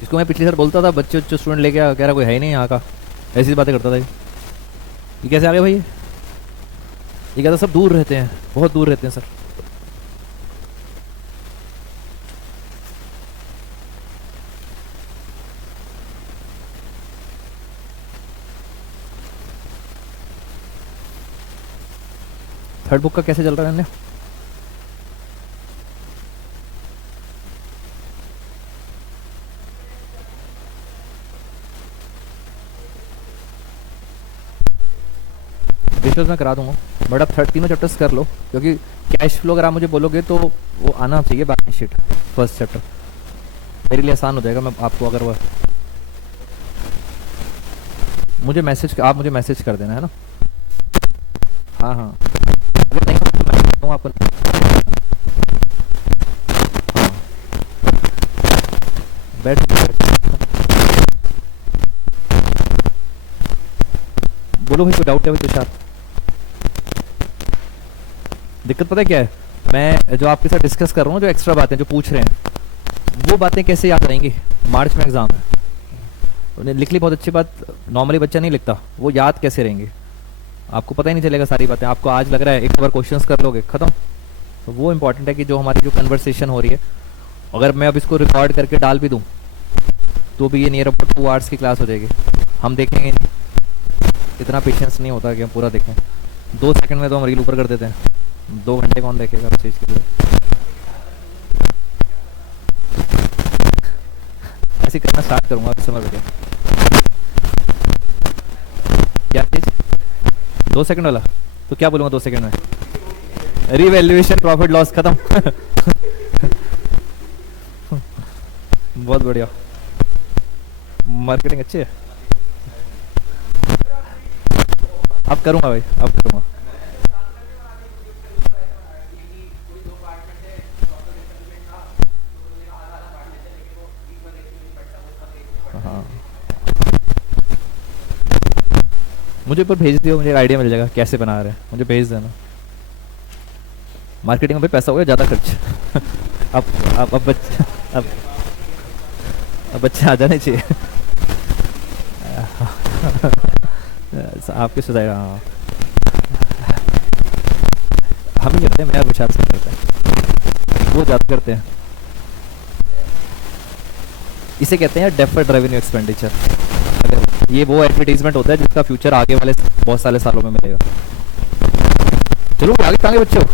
इसको मैं पिछली बार बोलता था बच्चे स्टूडेंट लेके आ, कह रहा कोई है ही नहीं यहाँ का, ऐसी बातें करता था ये कैसे आ गए भाई? ये कहता सब दूर रहते हैं, बहुत दूर रहते हैं सर। थर्ड बुक का कैसे चल रहा है? विजुअल्स में करा दूंगा, बट आप तीनों चैप्टर्स कर लो, क्योंकि कैश फ्लो अगर आप मुझे बोलोगे तो वो आना चाहिए बैलेंस शीट फर्स्ट चैप्टर, मेरे लिए आसान हो जाएगा। मैं आपको अगर वो मुझे मैसेज, आप मुझे मैसेज कर देना है ना। हाँ हाँ, अगर नहीं तो मैं कर दूँगा आपको। हाँ बैठ, बोलो भाई कोई डाउट है भाई तुषार? दिक्कत पता है क्या है, मैं जो आपके साथ डिस्कस कर रहा हूँ, जो एक्स्ट्रा बातें जो पूछ रहे हैं वो बातें कैसे याद रहेंगी? मार्च में एग्जाम है, उन्हें लिख ली बहुत अच्छी बात, नॉर्मली बच्चा नहीं लिखता, वो याद कैसे रहेंगे? आपको पता ही नहीं चलेगा सारी बातें। आपको आज लग रहा है एक बार क्वेश्चंस कर लोगे खत्म। तो वो इंपॉर्टेंट है कि जो हमारी जो कन्वर्सेशन हो रही है, अगर मैं अब इसको रिकॉर्ड करके डाल भी दूँ तो भी ये नियर अबाउट 2 आवर्स की क्लास हो जाएगी। हम देखेंगे नहीं, इतना पेशेंस नहीं होता कि हम पूरा देखें। 2 सेकंड में तो हम रील ऊपर कर देते हैं, 2 घंटे कौन देखेगा उस चीज़ के लिए? ऐसे करना स्टार्ट करूंगा इस समय पे। क्या चीज़? 2 सेकंड वाला तो क्या बोलूँगा 2 सेकंड में? रीवैल्यूएशन, प्रॉफिट लॉस, खत्म। बहुत बढ़िया, मार्केटिंग अच्छी है। अब करूंगा भाई, अब करूंगा। हाँ मुझे पर भेज दियो, मुझे आइडिया मिल जाएगा कैसे बना रहे हैं, मुझे भेज देना। मार्केटिंग में भी पैसा हो गया ज़्यादा खर्च। अब बच्चे, अब बच्चे आ जाने चाहिए। आपके सुधार, हाँ हम ही करते हैं, मैं विचार से करते हैं, वो ज़्यादा करते हैं। इसे कहते हैं डेफर्ड रेवेन्यू एक्सपेंडिचर। अगर ये वो एडवर्टीजमेंट होता है जिसका फ्यूचर आगे वाले बहुत सारे सालों में मिलेगा। चलो आगे आगे बच्चों।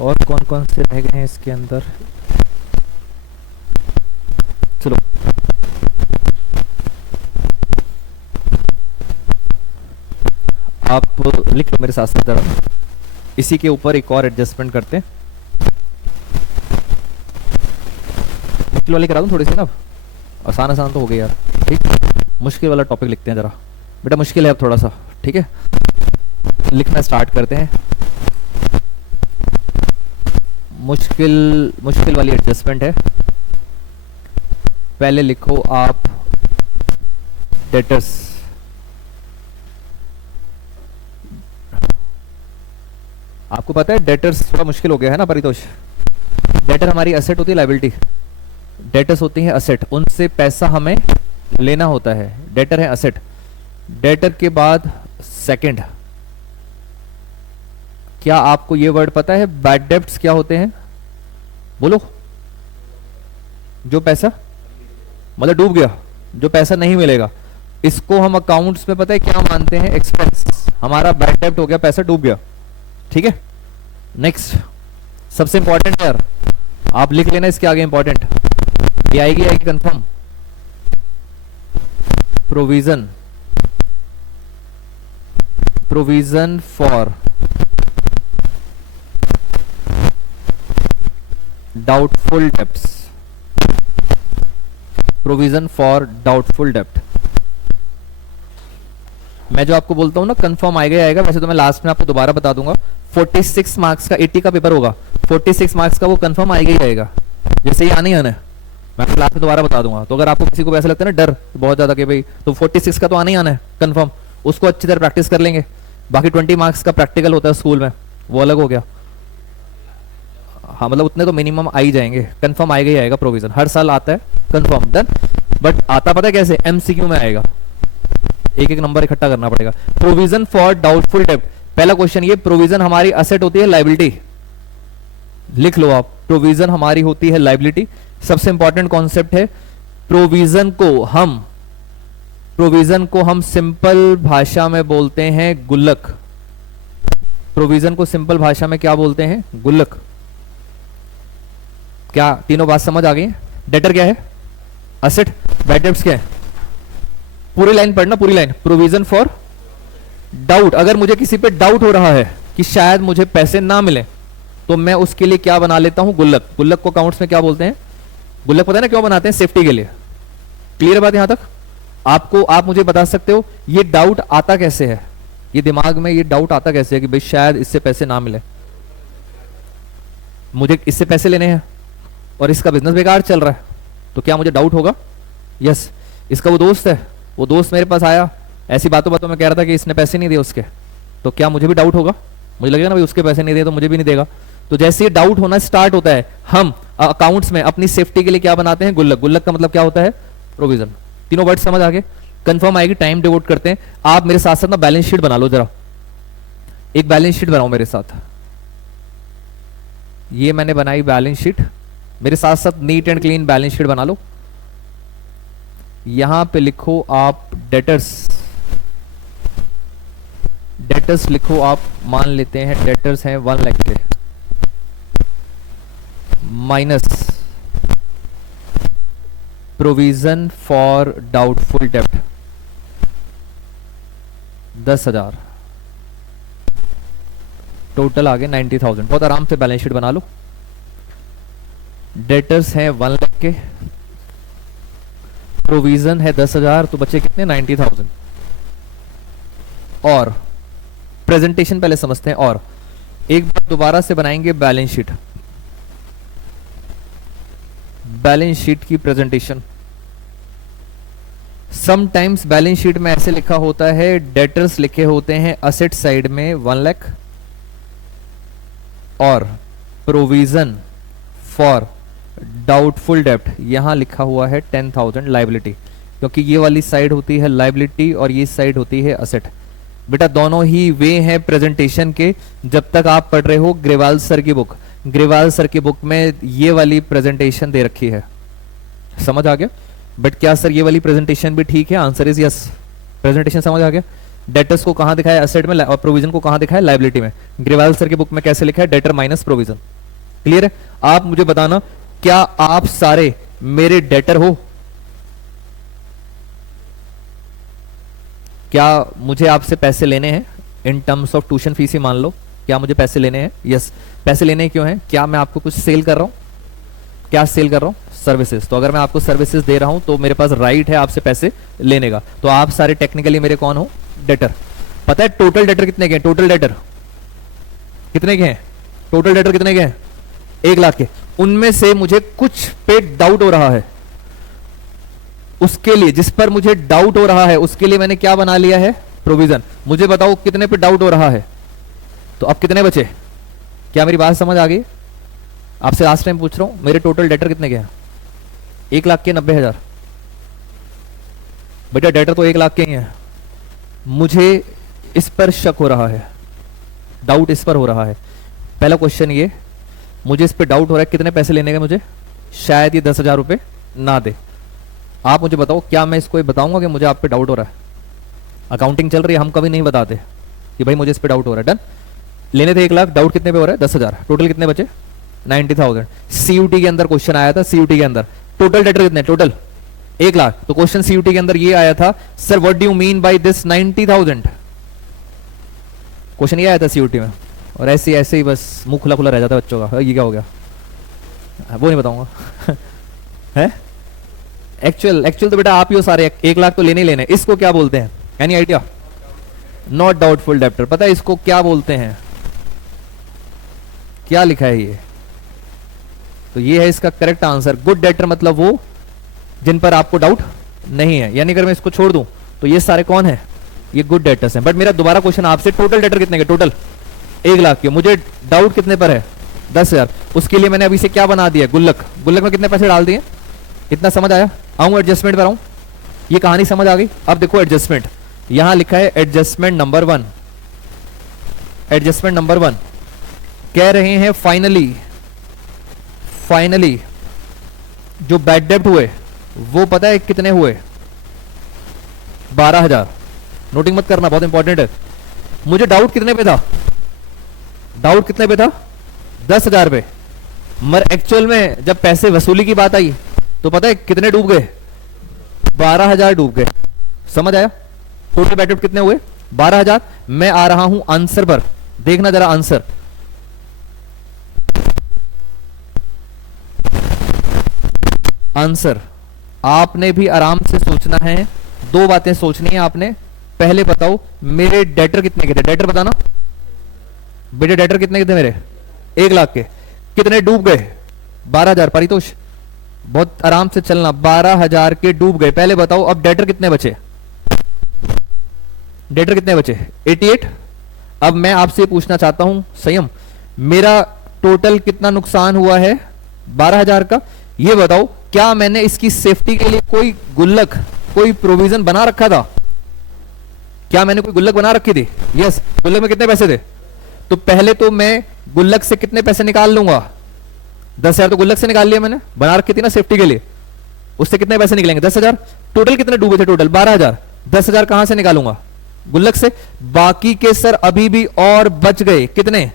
और कौन कौन से रह गए हैं इसके अंदर? चलो आप लिख लो मेरे साथ साथ जरा, इसी के ऊपर एक और एडजस्टमेंट करते हैं। मुश्किल वाली करा दूं थोड़ी सी ना, आसान आसान तो हो गई यार। ठीक, मुश्किल वाला टॉपिक लिखते हैं जरा बेटा, मुश्किल है अब थोड़ा सा। ठीक है, लिखना स्टार्ट करते हैं। मुश्किल वाली एडजस्टमेंट है। पहले लिखो आप डेटर्स। आपको पता है डेटर्स थोड़ा मुश्किल हो गया है ना परितोष? डेटर हमारी असेट होती है, लायबिलिटी। डेटर्स होती है असेट, उनसे पैसा हमें लेना होता है, डेटर है असेट। डेटर के बाद सेकंड, क्या आपको ये वर्ड पता है बैड डेब्ट्स क्या होते हैं? बोलो। जो पैसा मतलब डूब गया, जो पैसा नहीं मिलेगा, इसको हम अकाउंट्स में पता है क्या मानते हैं? एक्सपेंस। हमारा बैड डेब्ट हो गया, पैसा डूब गया, ठीक है। नेक्स्ट सबसे इंपॉर्टेंट यार, आप लिख लेना इसके आगे इंपॉर्टेंट, ये आएगी confirm. Provision, provision for doubtful debts, provision for doubtful डेब्ट। मैं जो आपको बोलता हूं ना कंफर्म आएगा ही आएगा, वैसे तो मैं लास्ट में आपको दोबारा बता दूंगा। 46 मार्क्स का 80 का पेपर होगा, 46 मार्क्स का वो कंफर्म आएगा ही आएगा, जैसे ही आना ही आना है। मैं आपको लास्ट में दोबारा बता दूंगा। तो अगर आपको किसी को ऐसा लगता है ना डर बहुत ज्यादा कि भाई, तो 46 का तो आना ही आना है कंफर्म, उसको अच्छी तरह प्रैक्टिस कर लेंगे। बाकी 20 मार्क्स का प्रैक्टिकल होता है स्कूल में, वो अलग हो गया। हाँ मतलब उतने तो मिनिमम आ ही जाएंगे, कंफर्म आएगा ही आएगा। प्रोविजन हर साल आता है कंफर्म, डन। बट आता पता है कैसे? एमसीक्यू में आएगा, एक एक नंबर इकट्ठा करना पड़ेगा। प्रोविजन फॉर डाउटफुल डेब्ट, पहला क्वेश्चन ये, प्रोविजन हमारी असेट होती है लायबिलिटी? लिख लो आप, प्रोविजन हमारी होती है लायबिलिटी। सबसे इंपॉर्टेंट कॉन्सेप्ट है, प्रोविजन को हम सिंपल भाषा में बोलते हैं गुल्लक। प्रोविजन को सिंपल भाषा में क्या बोलते हैं? गुल्लक। क्या तीनों बात समझ आ गई? डेटर क्या है? असेट। बैड डेब्ट्स क्या है? पूरी लाइन पढ़ना, पूरी लाइन। प्रोविजन फॉर डाउट, अगर मुझे किसी पे डाउट हो रहा है कि शायद मुझे पैसे ना मिले, तो मैं उसके लिए क्या बना लेता हूं? गुल्लक। गुल्लक को अकाउंट्स में क्या बोलते हैं? गुल्लक पता है ना क्यों बनाते हैं? सेफ्टी के लिए। क्लियर बात यहां तक? आप मुझे बता सकते हो ये डाउट आता कैसे है? ये दिमाग में ये डाउट आता कैसे है कि भाई शायद इससे पैसे ना मिले, मुझे इससे पैसे लेने हैं और इसका बिजनेस बेकार चल रहा है, तो क्या मुझे डाउट होगा? यस। इसका वो दोस्त है, वो दोस्त मेरे पास आया, ऐसी बातों बातों में कह रहा था कि इसने पैसे नहीं दिए उसके, तो क्या मुझे भी डाउट होगा? मुझे लगेगा ना भाई उसके पैसे नहीं दिए तो मुझे भी नहीं देगा। तो जैसे ये डाउट होना स्टार्ट होता है, हम अकाउंट्स में अपनी सेफ्टी के लिए क्या बनाते हैं? गुल्लक। गुल्लक का मतलब क्या होता है? प्रोविजन। तीनों वर्ड समझ आ गए? कंफर्म आएगी, टाइम डिवोट करते हैं। आप मेरे साथ साथ ना बैलेंस शीट बना लो जरा, एक बैलेंस शीट बनाओ मेरे साथ। ये मैंने बनाई बैलेंस शीट, मेरे साथ साथ neat and clean balance sheet बना लो। यहां पे लिखो आप डेटर्स, डेटर्स लिखो आप, मान लेते हैं डेटर्स हैं 1 लाख के, माइनस प्रोविजन फॉर डाउटफुल डेब्ट 10,000, टोटल आ गए 90,000। बहुत आराम से बैलेंस शीट बना लो। डेटर्स हैं 1 लाख के, प्रोविजन है 10,000, तो बचे कितने? 90,000। और प्रेजेंटेशन पहले समझते हैं, और एक बार दोबारा से बनाएंगे बैलेंस शीट। बैलेंस शीट की प्रेजेंटेशन, समटाइम्स बैलेंस शीट में ऐसे लिखा होता है, डेटर्स लिखे होते हैं असेट साइड में 1 लाख और प्रोविजन फॉर डाउटफुल डेब्ट यहां लिखा हुआ है 10,000 लायबिलिटी, क्योंकि ये वाली साइड होती है लायबिलिटी और ये साइड होती है असेट। बेटा दोनों ही वे हैं प्रेजेंटेशन के। जब तक आप पढ़ रहे हो ग्रेवाल सर की बुक, ग्रेवाल सर की बुक में ये वाली प्रेजेंटेशन दे रखी है, समझ आ गया? बट क्या सर ये वाली प्रेजेंटेशन भी ठीक है? Answer is yes. प्रेजेंटेशन समझ आ गया? डेटर्स को कहां दिखाया? असेट में, और प्रोविजन को कहां दिखाया? लायबिलिटी में। ग्रेवाल सर की बुक में कैसे लिखा है? Debtor minus provision. क्लियर है? आप मुझे बताना, क्या आप सारे मेरे डेटर हो? क्या मुझे आपसे पैसे लेने हैं? In terms of tuition fees ही मान लो, क्या मुझे पैसे लेने हैं? यस। पैसे लेने क्यों हैं? क्या मैं आपको कुछ सेल कर रहा हूं? क्या सेल कर रहा हूं? सर्विसेज। तो अगर मैं आपको सर्विसेज दे रहा हूं तो मेरे पास राइट है आपसे पैसे लेने का। तो आप सारे टेक्निकली मेरे कौन हो? डेटर। पता है टोटल डेटर कितने के हैं? टोटल डेटर कितने के हैं? टोटल डेटर कितने के हैं? 1 लाख के। उनमें से मुझे कुछ पे डाउट हो रहा है, उसके लिए, जिस पर मुझे डाउट हो रहा है उसके लिए मैंने क्या बना लिया है? प्रोविजन। मुझे बताओ कितने पे डाउट हो रहा है, तो अब कितने बचे? क्या मेरी बात समझ आ गई? आपसे लास्ट टाइम पूछ रहा हूं, मेरे टोटल डेटर कितने के हैं? 1 लाख के 90,000। बेटा डेटर तो 1 लाख के ही हैं, मुझे इस पर शक हो रहा है, डाउट इस पर हो रहा है। पहला क्वेश्चन ये, मुझे इस पे डाउट हो रहा है कितने पैसे लेने का मुझे, शायद ये 10,000 रुपये ना दे। आप मुझे बताओ क्या मैं इसको ये बताऊंगा कि मुझे आप पे डाउट हो रहा है? अकाउंटिंग चल रही है, हम कभी नहीं बताते कि भाई मुझे इस पे डाउट हो रहा है। डन। लेने थे 1 लाख, डाउट कितने पे हो रहा है? 10,000। टोटल कितने बचे? 90,000। सीयूटी के अंदर क्वेश्चन आया था, सीयूटी के अंदर टोटल डेटर कितने? टोटल 1 लाख। तो क्वेश्चन सीयूटी के अंदर ये आया था, sir what do you mean by this 90,000? Question ये आया था सीयूटी में, और ऐसे ऐसे ही बस मुंह खुला खुला रह जाता है बच्चों का, ये क्या हो गया वो नहीं बताऊंगा। है एक्चुअल तो बेटा आप ही हो सारे, 1 लाख तो लेने ही लेने। इसको क्या बोलते हैं? Any idea? Not doubtful debtor. पता है इसको क्या बोलते हैं? क्या लिखा है ये? तो ये है इसका करेक्ट आंसर। गुड डेटर मतलब वो जिन पर आपको डाउट नहीं है। यानी अगर मैं इसको छोड़ दूं तो ये सारे कौन है? ये गुड डेटर्स हैं। बट मेरा दोबारा क्वेश्चन आपसे, टोटल डेटर कितने के? टोटल 1 लाख के। मुझे डाउट कितने पर है? 10,000। उसके लिए मैंने अभी से क्या बना दिया? गुल्लक। गुल्लक में कितने पैसे डाल दिए? इतना समझ आया? आऊं एडजस्टमेंट पर आऊं? ये कहानी समझ आ गई? अब देखो एडजस्टमेंट, यहां लिखा है एडजस्टमेंट नंबर 1। एडजस्टमेंट नंबर 1 कह रहे हैं फाइनली जो बैड डेब्ट हुए वो पता है कितने हुए? 12,000। नोटिंग मत करना, बहुत इंपॉर्टेंट है। मुझे डाउट कितने पे था? डाउट कितने पे था? 10,000 पे। मगर एक्चुअल में जब पैसे वसूली की बात आई तो पता है कितने डूब गए? 12,000 डूब गए। समझ आया? टोटल बैड डेब्ट कितने हुए? 12,000। मैं आ रहा हूं आंसर पर, देखना जरा आंसर। आंसर आपने भी आराम से सोचना है, 2 बातें सोचनी है आपने। पहले बताओ मेरे डेटर कितने के थे? डेटर बताना बेटे, डेटर कितने के थे मेरे? 1 लाख के। कितने डूब गए? 12,000। परितोष बहुत आराम से चलना, 12,000 के डूब गए। पहले बताओ अब डेटर कितने बचे? डेटर कितने बचे? 88। अब मैं आपसे पूछना चाहता हूं संयम, मेरा टोटल कितना नुकसान हुआ है 12,000 का? ये बताओ क्या मैंने इसकी सेफ्टी के लिए कोई गुल्लक, कोई प्रोविजन बना रखा था? क्या मैंने कोई गुल्लक बना रखी थी? यस। गुल्लक में कितने पैसे थे? तो पहले तो मैं गुल्लक से कितने पैसे निकाल लूंगा? 10,000 तो गुल्लक से निकाल लिया मैंने, बना रखी थी ना सेफ्टी के लिए। उससे कितने पैसे निकलेंगे? 10,000। टोटल कितने डूबे थे? टोटल 12,000। 10,000 कहां से निकालूंगा? गुल्लक से। बाकी के सर अभी भी और बच गए कितने?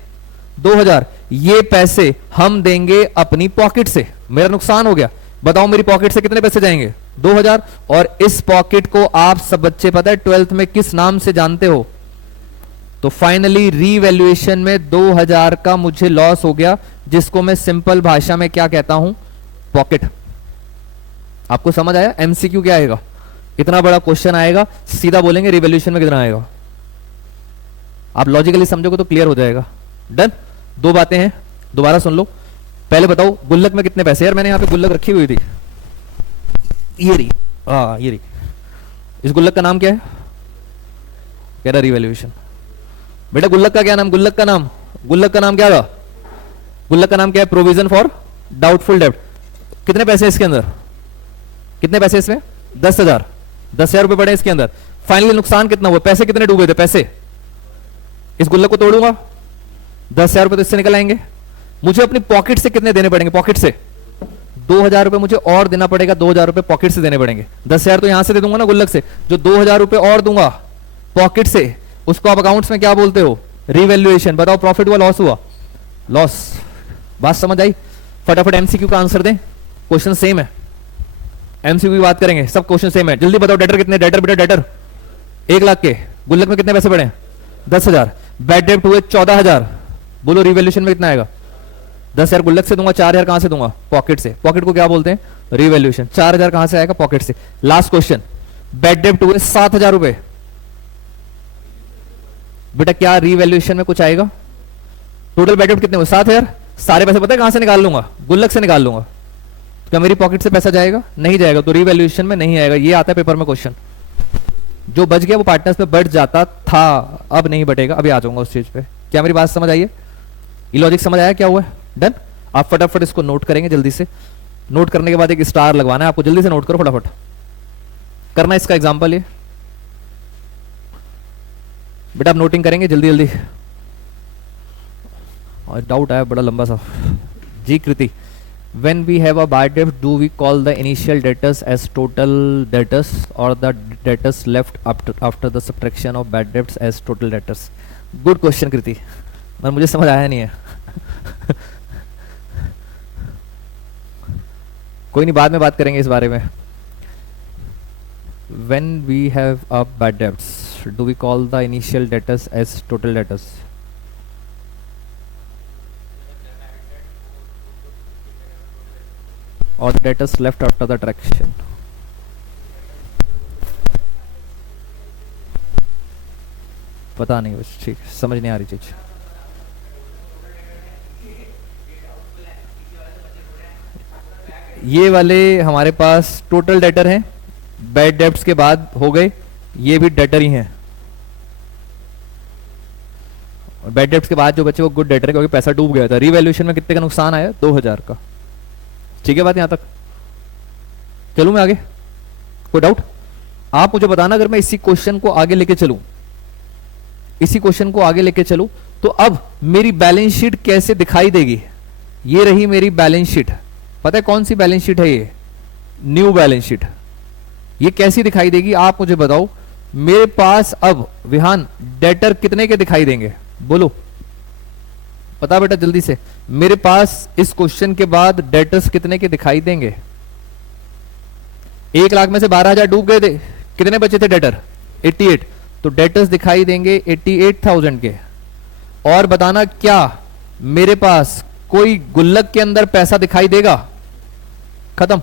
2,000। ये पैसे हम देंगे अपनी पॉकेट से। मेरा नुकसान हो गया, बताओ मेरी पॉकेट से कितने पैसे जाएंगे? 2,000। और इस पॉकेट को आप सब बच्चे पता है 12th में किस नाम से जानते हो? तो फाइनली रीवैल्यूएशन में 2,000 का मुझे लॉस हो गया, जिसको मैं सिंपल भाषा में क्या कहता हूं? पॉकेट। आपको समझ आया? एमसीक्यू क्या आएगा? इतना बड़ा क्वेश्चन आएगा, सीधा बोलेंगे रिवैल्यूएशन में कितना आएगा। आप लॉजिकली समझोगे तो क्लियर हो जाएगा। डन। 2 बातें हैं, दोबारा सुन लो। पहले बताओ गुल्लक में कितने पैसे? यार मैंने यहां पे गुल्लक रखी हुई थी, ये रही। ये रही। इस गुल्लक का नाम क्या है? कह रहा रिवैल्यूएशन। बेटा गुल्लक का क्या नाम? गुल्लक का नाम क्या था? गुल्लक का नाम क्या है? प्रोविजन फॉर डाउटफुल डेब्ट। कितने पैसे इसके अंदर? कितने पैसे इसमें? 10,000। 10,000 रुपए पड़े इसके अंदर। फाइनली नुकसान कितना हुआ? पैसे कितने डूबे थे? पैसे इस गुल्लक को तोड़ूंगा, 10,000 रुपए तो इससे निकल आएंगे। मुझे अपनी पॉकेट से कितने देने पड़ेंगे? पॉकेट से 2,000 रुपए मुझे और देना पड़ेगा। 2,000 रुपए पॉकेट से देने पड़ेंगे। 10,000 तो यहां से दे दूंगा ना गुल्लक से, जो 2,000 रुपए और दूंगा पॉकेट से, उसको आप अकाउंट्स में क्या बोलते हो? रिवैल्यूएशन। बताओ प्रॉफिट हुआ लॉस हुआ? लॉस। बात समझ आई? फटाफट एमसीक्यू का आंसर दें, क्वेश्चन सेम है। एमसीक्यू की बात करेंगे, सब क्वेश्चन सेम है। जल्दी बताओ डेटर कितने? डेटर बेटा डेटर 1 लाख के। गुल्लक में कितने पैसे पड़े? 10,000। बैड डेब्ट हुए 14,000। बोलो रिवैल्यूएशन में कितना आएगा? 10,000 गुल्लक से दूंगा, 4,000 कहां से दूंगा? पॉकेट से। पॉकेट को क्या बोलते हैं? रिवैल्यूएशन। 4,000 कहां से आएगा? पॉकेट से। लास्ट क्वेश्चन, बैड डेब्ट हुए 7,000 रुपए। बेटा क्या रिवैल्यूएशन में कुछ आएगा? टोटल बैड डेब्ट कितने हुए? 7,000। सारे पैसे पता है कहां से निकाल लूंगा? गुल्लक से निकाल लूंगा। क्या मेरी पॉकेट से पैसा जाएगा? नहीं जाएगा, तो रिवैल्यूएशन में नहीं आएगा। ये आता है पेपर में क्वेश्चन। जो बच गया वो पार्टनर्स में बढ़ जाता था, अब नहीं बटेगा। अभी आ जाऊंगा उस चीज पे। क्या मेरी बात समझ आई है? ये लॉजिक समझ आया क्या हुआ है? डन। आप फटाफट इसको नोट करेंगे जल्दी से। नोट करने के बाद एक स्टार लगवाना है आपको, जल्दी से नोट करो फटाफट। करना इसका एग्जांपल ये बेटा, आप नोटिंग करेंगे जल्दी जल्दी। और डाउट आया बड़ा लंबा सा, जी कृति, when we have a bad debt, do we call the initial debtors as total debtors or the debtors left after the subtraction of bad debts as total debtors? Good question कृति, पर मुझे समझ आया नहीं है। कोई नहीं, बाद में बात करेंगे इस बारे में। When we have a bad debts, do we call the initial debtors as total debtors? Or the debtors left after the transaction? पता नहीं, बस ठीक, समझ नहीं आ रही चीज। ये वाले हमारे पास टोटल डेटर हैं, बैड डेब्ट्स के बाद हो गए, ये भी डेटर ही हैं। और बैड डेब्ट्स के बाद जो बचे वो गुड डेटर है, क्योंकि पैसा डूब गया था। रीवैल्यूएशन में कितने का नुकसान आया? 2000 का। ठीक है बात यहां तक? चलूं मैं आगे? कोई डाउट? आप मुझे बताना, अगर मैं इसी क्वेश्चन को आगे लेके चलूं, इसी क्वेश्चन को आगे लेके चलूं, तो अब मेरी बैलेंस शीट कैसे दिखाई देगी? ये रही मेरी बैलेंस शीट। पता है कौन सी बैलेंस शीट है ये? New balance sheet. ये कैसी दिखाई देगी आप मुझे बताओ। मेरे पास अब विहान डेटर कितने के दिखाई देंगे? बोलो पता बेटा जल्दी से। मेरे पास इस क्वेश्चन के बाद डेटर्स कितने के दिखाई देंगे? 1 लाख में से 12,000 डूब गए थे, कितने बचे थे डेटर? 88। तो डेटर्स दिखाई देंगे 88,000 के। और बताना क्या मेरे पास कोई गुल्लक के अंदर पैसा दिखाई देगा? खत्म।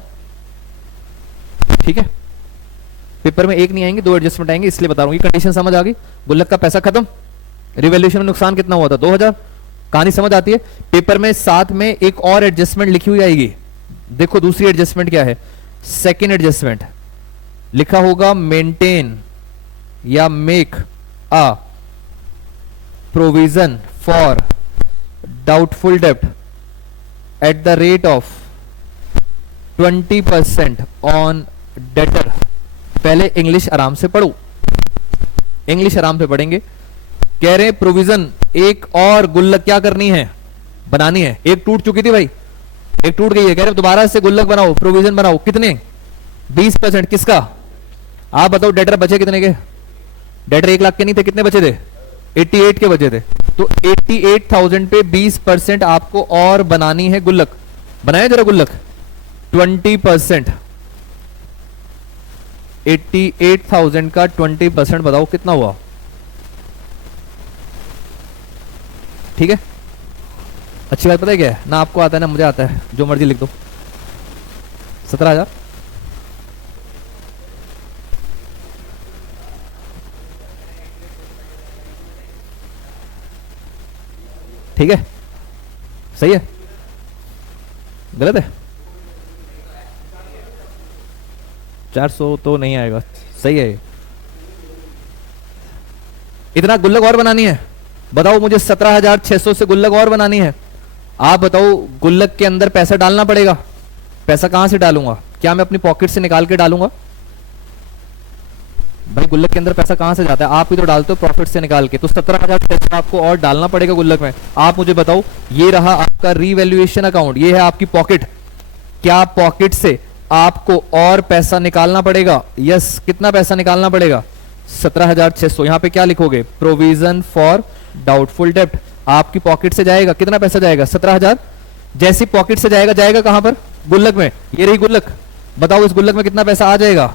ठीक है, पेपर में 1 नहीं आएंगे, 2 एडजस्टमेंट आएंगे, इसलिए बता रहा हूं। ये कंडीशन समझ आ गई? गुल्लक का पैसा खत्म। रिवैल्यूएशन में नुकसान कितना हुआ था? 2000। कहानी समझ आती है? पेपर में साथ में एक और एडजस्टमेंट लिखी हुई आएगी। देखो दूसरी एडजस्टमेंट क्या है? सेकेंड एडजस्टमेंट लिखा होगा मेंटेन या make a provision for doubtful डेब्ट at the rate of 20% on debtor. पहले इंग्लिश आराम से पढ़ो, इंग्लिश आराम से पढ़ेंगे। कह रहे प्रोविजन, एक और गुल्लक क्या करनी है? बनानी है। एक टूट चुकी थी भाई, एक टूट गई है, कह रहे दोबारा से गुल्लक बनाओ, प्रोविजन बनाओ। कितने? 20%। किसका? आप बताओ डेटर बचे कितने के? डेटर 1 लाख के नहीं थे, कितने बचे थे? 88 के बचे थे। तो 88,000 पे 20% आपको और बनानी है गुल्लक। बनाया जरा गुल्लक। 20%, 88,000 का 20% बताओ कितना हुआ? ठीक है, अच्छी बात पता है क्या है? ना आपको आता है ना मुझे आता है, जो मर्जी लिख दो। 17,000। ठीक है, सही है? गलत है? 400 तो नहीं आएगा, सही है। इतना गुल्लक और बनानी है? बताओ मुझे 17,600 से गुल्लक और बनानी है। आप बताओ गुल्लक के अंदर पैसा डालना पड़ेगा। पैसा कहां से डालूंगा? क्या मैं अपनी पॉकेट से निकाल के डालूंगा? भाई गुल्लक के अंदर पैसा कहां से जाता है? आप ही तो डालते हो प्रॉफिट से निकाल के। तो 17,600 आपको और डालना पड़ेगा गुल्लक में। आप मुझे बताओ, ये रहा आपका रीवैल्यूएशन अकाउंट, ये है आपकी पॉकेट। क्या पॉकेट से आपको और पैसा निकालना पड़ेगा? यस। कितना पैसा निकालना पड़ेगा? 17,600। यहां पे क्या लिखोगे? प्रोविजन फॉर डाउटफुल डेब्ट। आपकी पॉकेट से जाएगा, कितना पैसा जाएगा? 17,000। जैसी पॉकेट से जाएगा, जाएगा कहां पर? गुल्लक में। ये रही गुल्लक। बताओ इस गुल्लक में कितना पैसा आ जाएगा?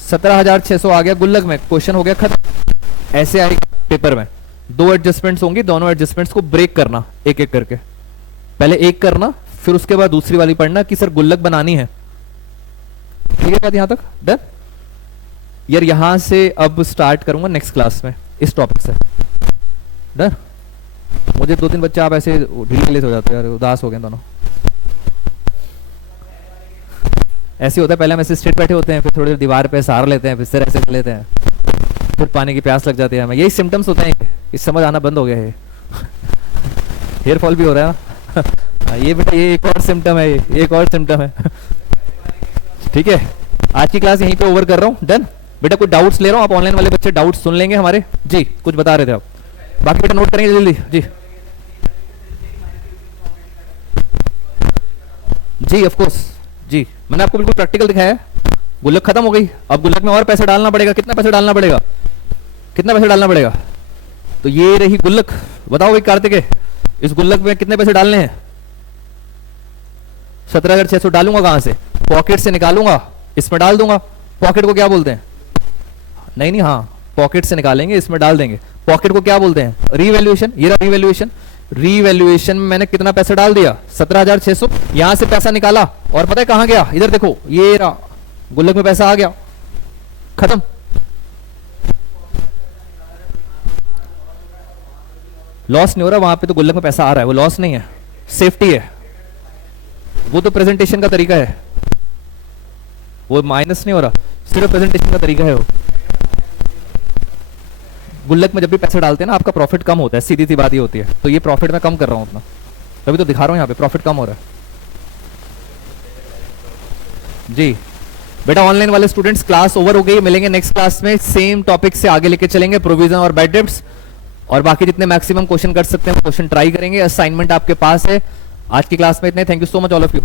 17,600 आ गया गुल्लक में। क्वेश्चन हो गया खत्म। ऐसे आएगा पेपर में। 2 एडजस्टमेंट्स होंगी, दोनों एडजस्टमेंट्स को ब्रेक करना एक एक करके। पहले एक करना, फिर उसके बाद दूसरी वाली पढ़ना कि सर गुल्लक बनानी है। ठीक है बात यहां तक? डन यार। यहां से अब स्टार्ट करूंगा नेक्स्ट क्लास में इस टॉपिक से। डन। मुझे 2-3 बच्चे आप ऐसे ढीले हो जाते हैं यार, उदास हो गए दोनों। ऐसे होता है, पहले हम ऐसे स्ट्रेट बैठे होते हैं, फिर थोड़ी देर दीवार पे सहारा लेते हैं, फिर सिर ऐसे कर लेते हैं, फिर पानी की प्यास लग जाती है हमें। यही सिम्टम्स होते हैं। इस समझ आना बंद हो गया है। हेयर फॉल भी हो रहा है। ये बेटा ये एक और सिम्टम है, ये एक और सिम्टम है। ठीक है, आज की क्लास यहीं पे ओवर कर रहा हूँ। डन बेटा। कोई डाउट्स ले रहा हूँ, आप ऑनलाइन वाले बच्चे डाउट्स सुन लेंगे हमारे। जी कुछ बता रहे थे आप, बाकी बेटा नोट करेंगे जल्दी। जी जी ऑफ कोर्स, जी मैंने आपको बिल्कुल प्रैक्टिकल दिखाया है। गुल्लक खत्म हो गई, अब गुल्लक में और पैसे डालना पड़ेगा। कितना पैसे डालना पड़ेगा, कितना पैसे डालना पड़ेगा? तो ये रही गुल्लक। बताओ भाई कार्तिक, इस गुल्लक में कितने पैसे डालने हैं? 17,600 डालूंगा कहां से? पॉकेट से निकालूंगा, इसमें डाल दूंगा। पॉकेट को क्या बोलते हैं? नहीं नहीं, हाँ पॉकेट से निकालेंगे, इसमें डाल देंगे। पॉकेट को क्या बोलते हैं? रीवैल्यूएशन। ये रहा रीवैल्यूएशन। रीवैल्यूएशन में मैंने कितना पैसा डाल दिया? 17,600। यहां से पैसा निकाला और पता है कहां गया? इधर देखो, ये रहा गुल्लक में पैसा आ गया, खत्म। लॉस नहीं हो रहा वहां पे, तो गुल्लक में पैसा आ रहा है, वो लॉस नहीं है, सेफ्टी है। वो तो प्रेजेंटेशन का तरीका है, वो माइनस नहीं हो रहा, सिर्फ प्रेजेंटेशन का तरीका है वो। गुल्लक में जब भी पैसे डालते हैं ना, आपका प्रॉफिट कम होता है, सीधी सी बात ये होती है। तो ये प्रॉफिट मैं कम कर रहा हूं अपना, तभी तो दिखा रहा हूं यहाँ पे प्रॉफिट कम हो रहा है। जी बेटा, ऑनलाइन वाले स्टूडेंट्स क्लास ओवर हो गई, मिलेंगे नेक्स्ट क्लास में, सेम टॉपिक से आगे लेके चलेंगे, प्रोविजन और बैड डेब्ट्स, और बाकी जितने मैक्सिमम क्वेश्चन कर सकते हैं क्वेश्चन ट्राई करेंगे। असाइनमेंट आपके पास है। आज की क्लास में इतने, thank you so much all of you.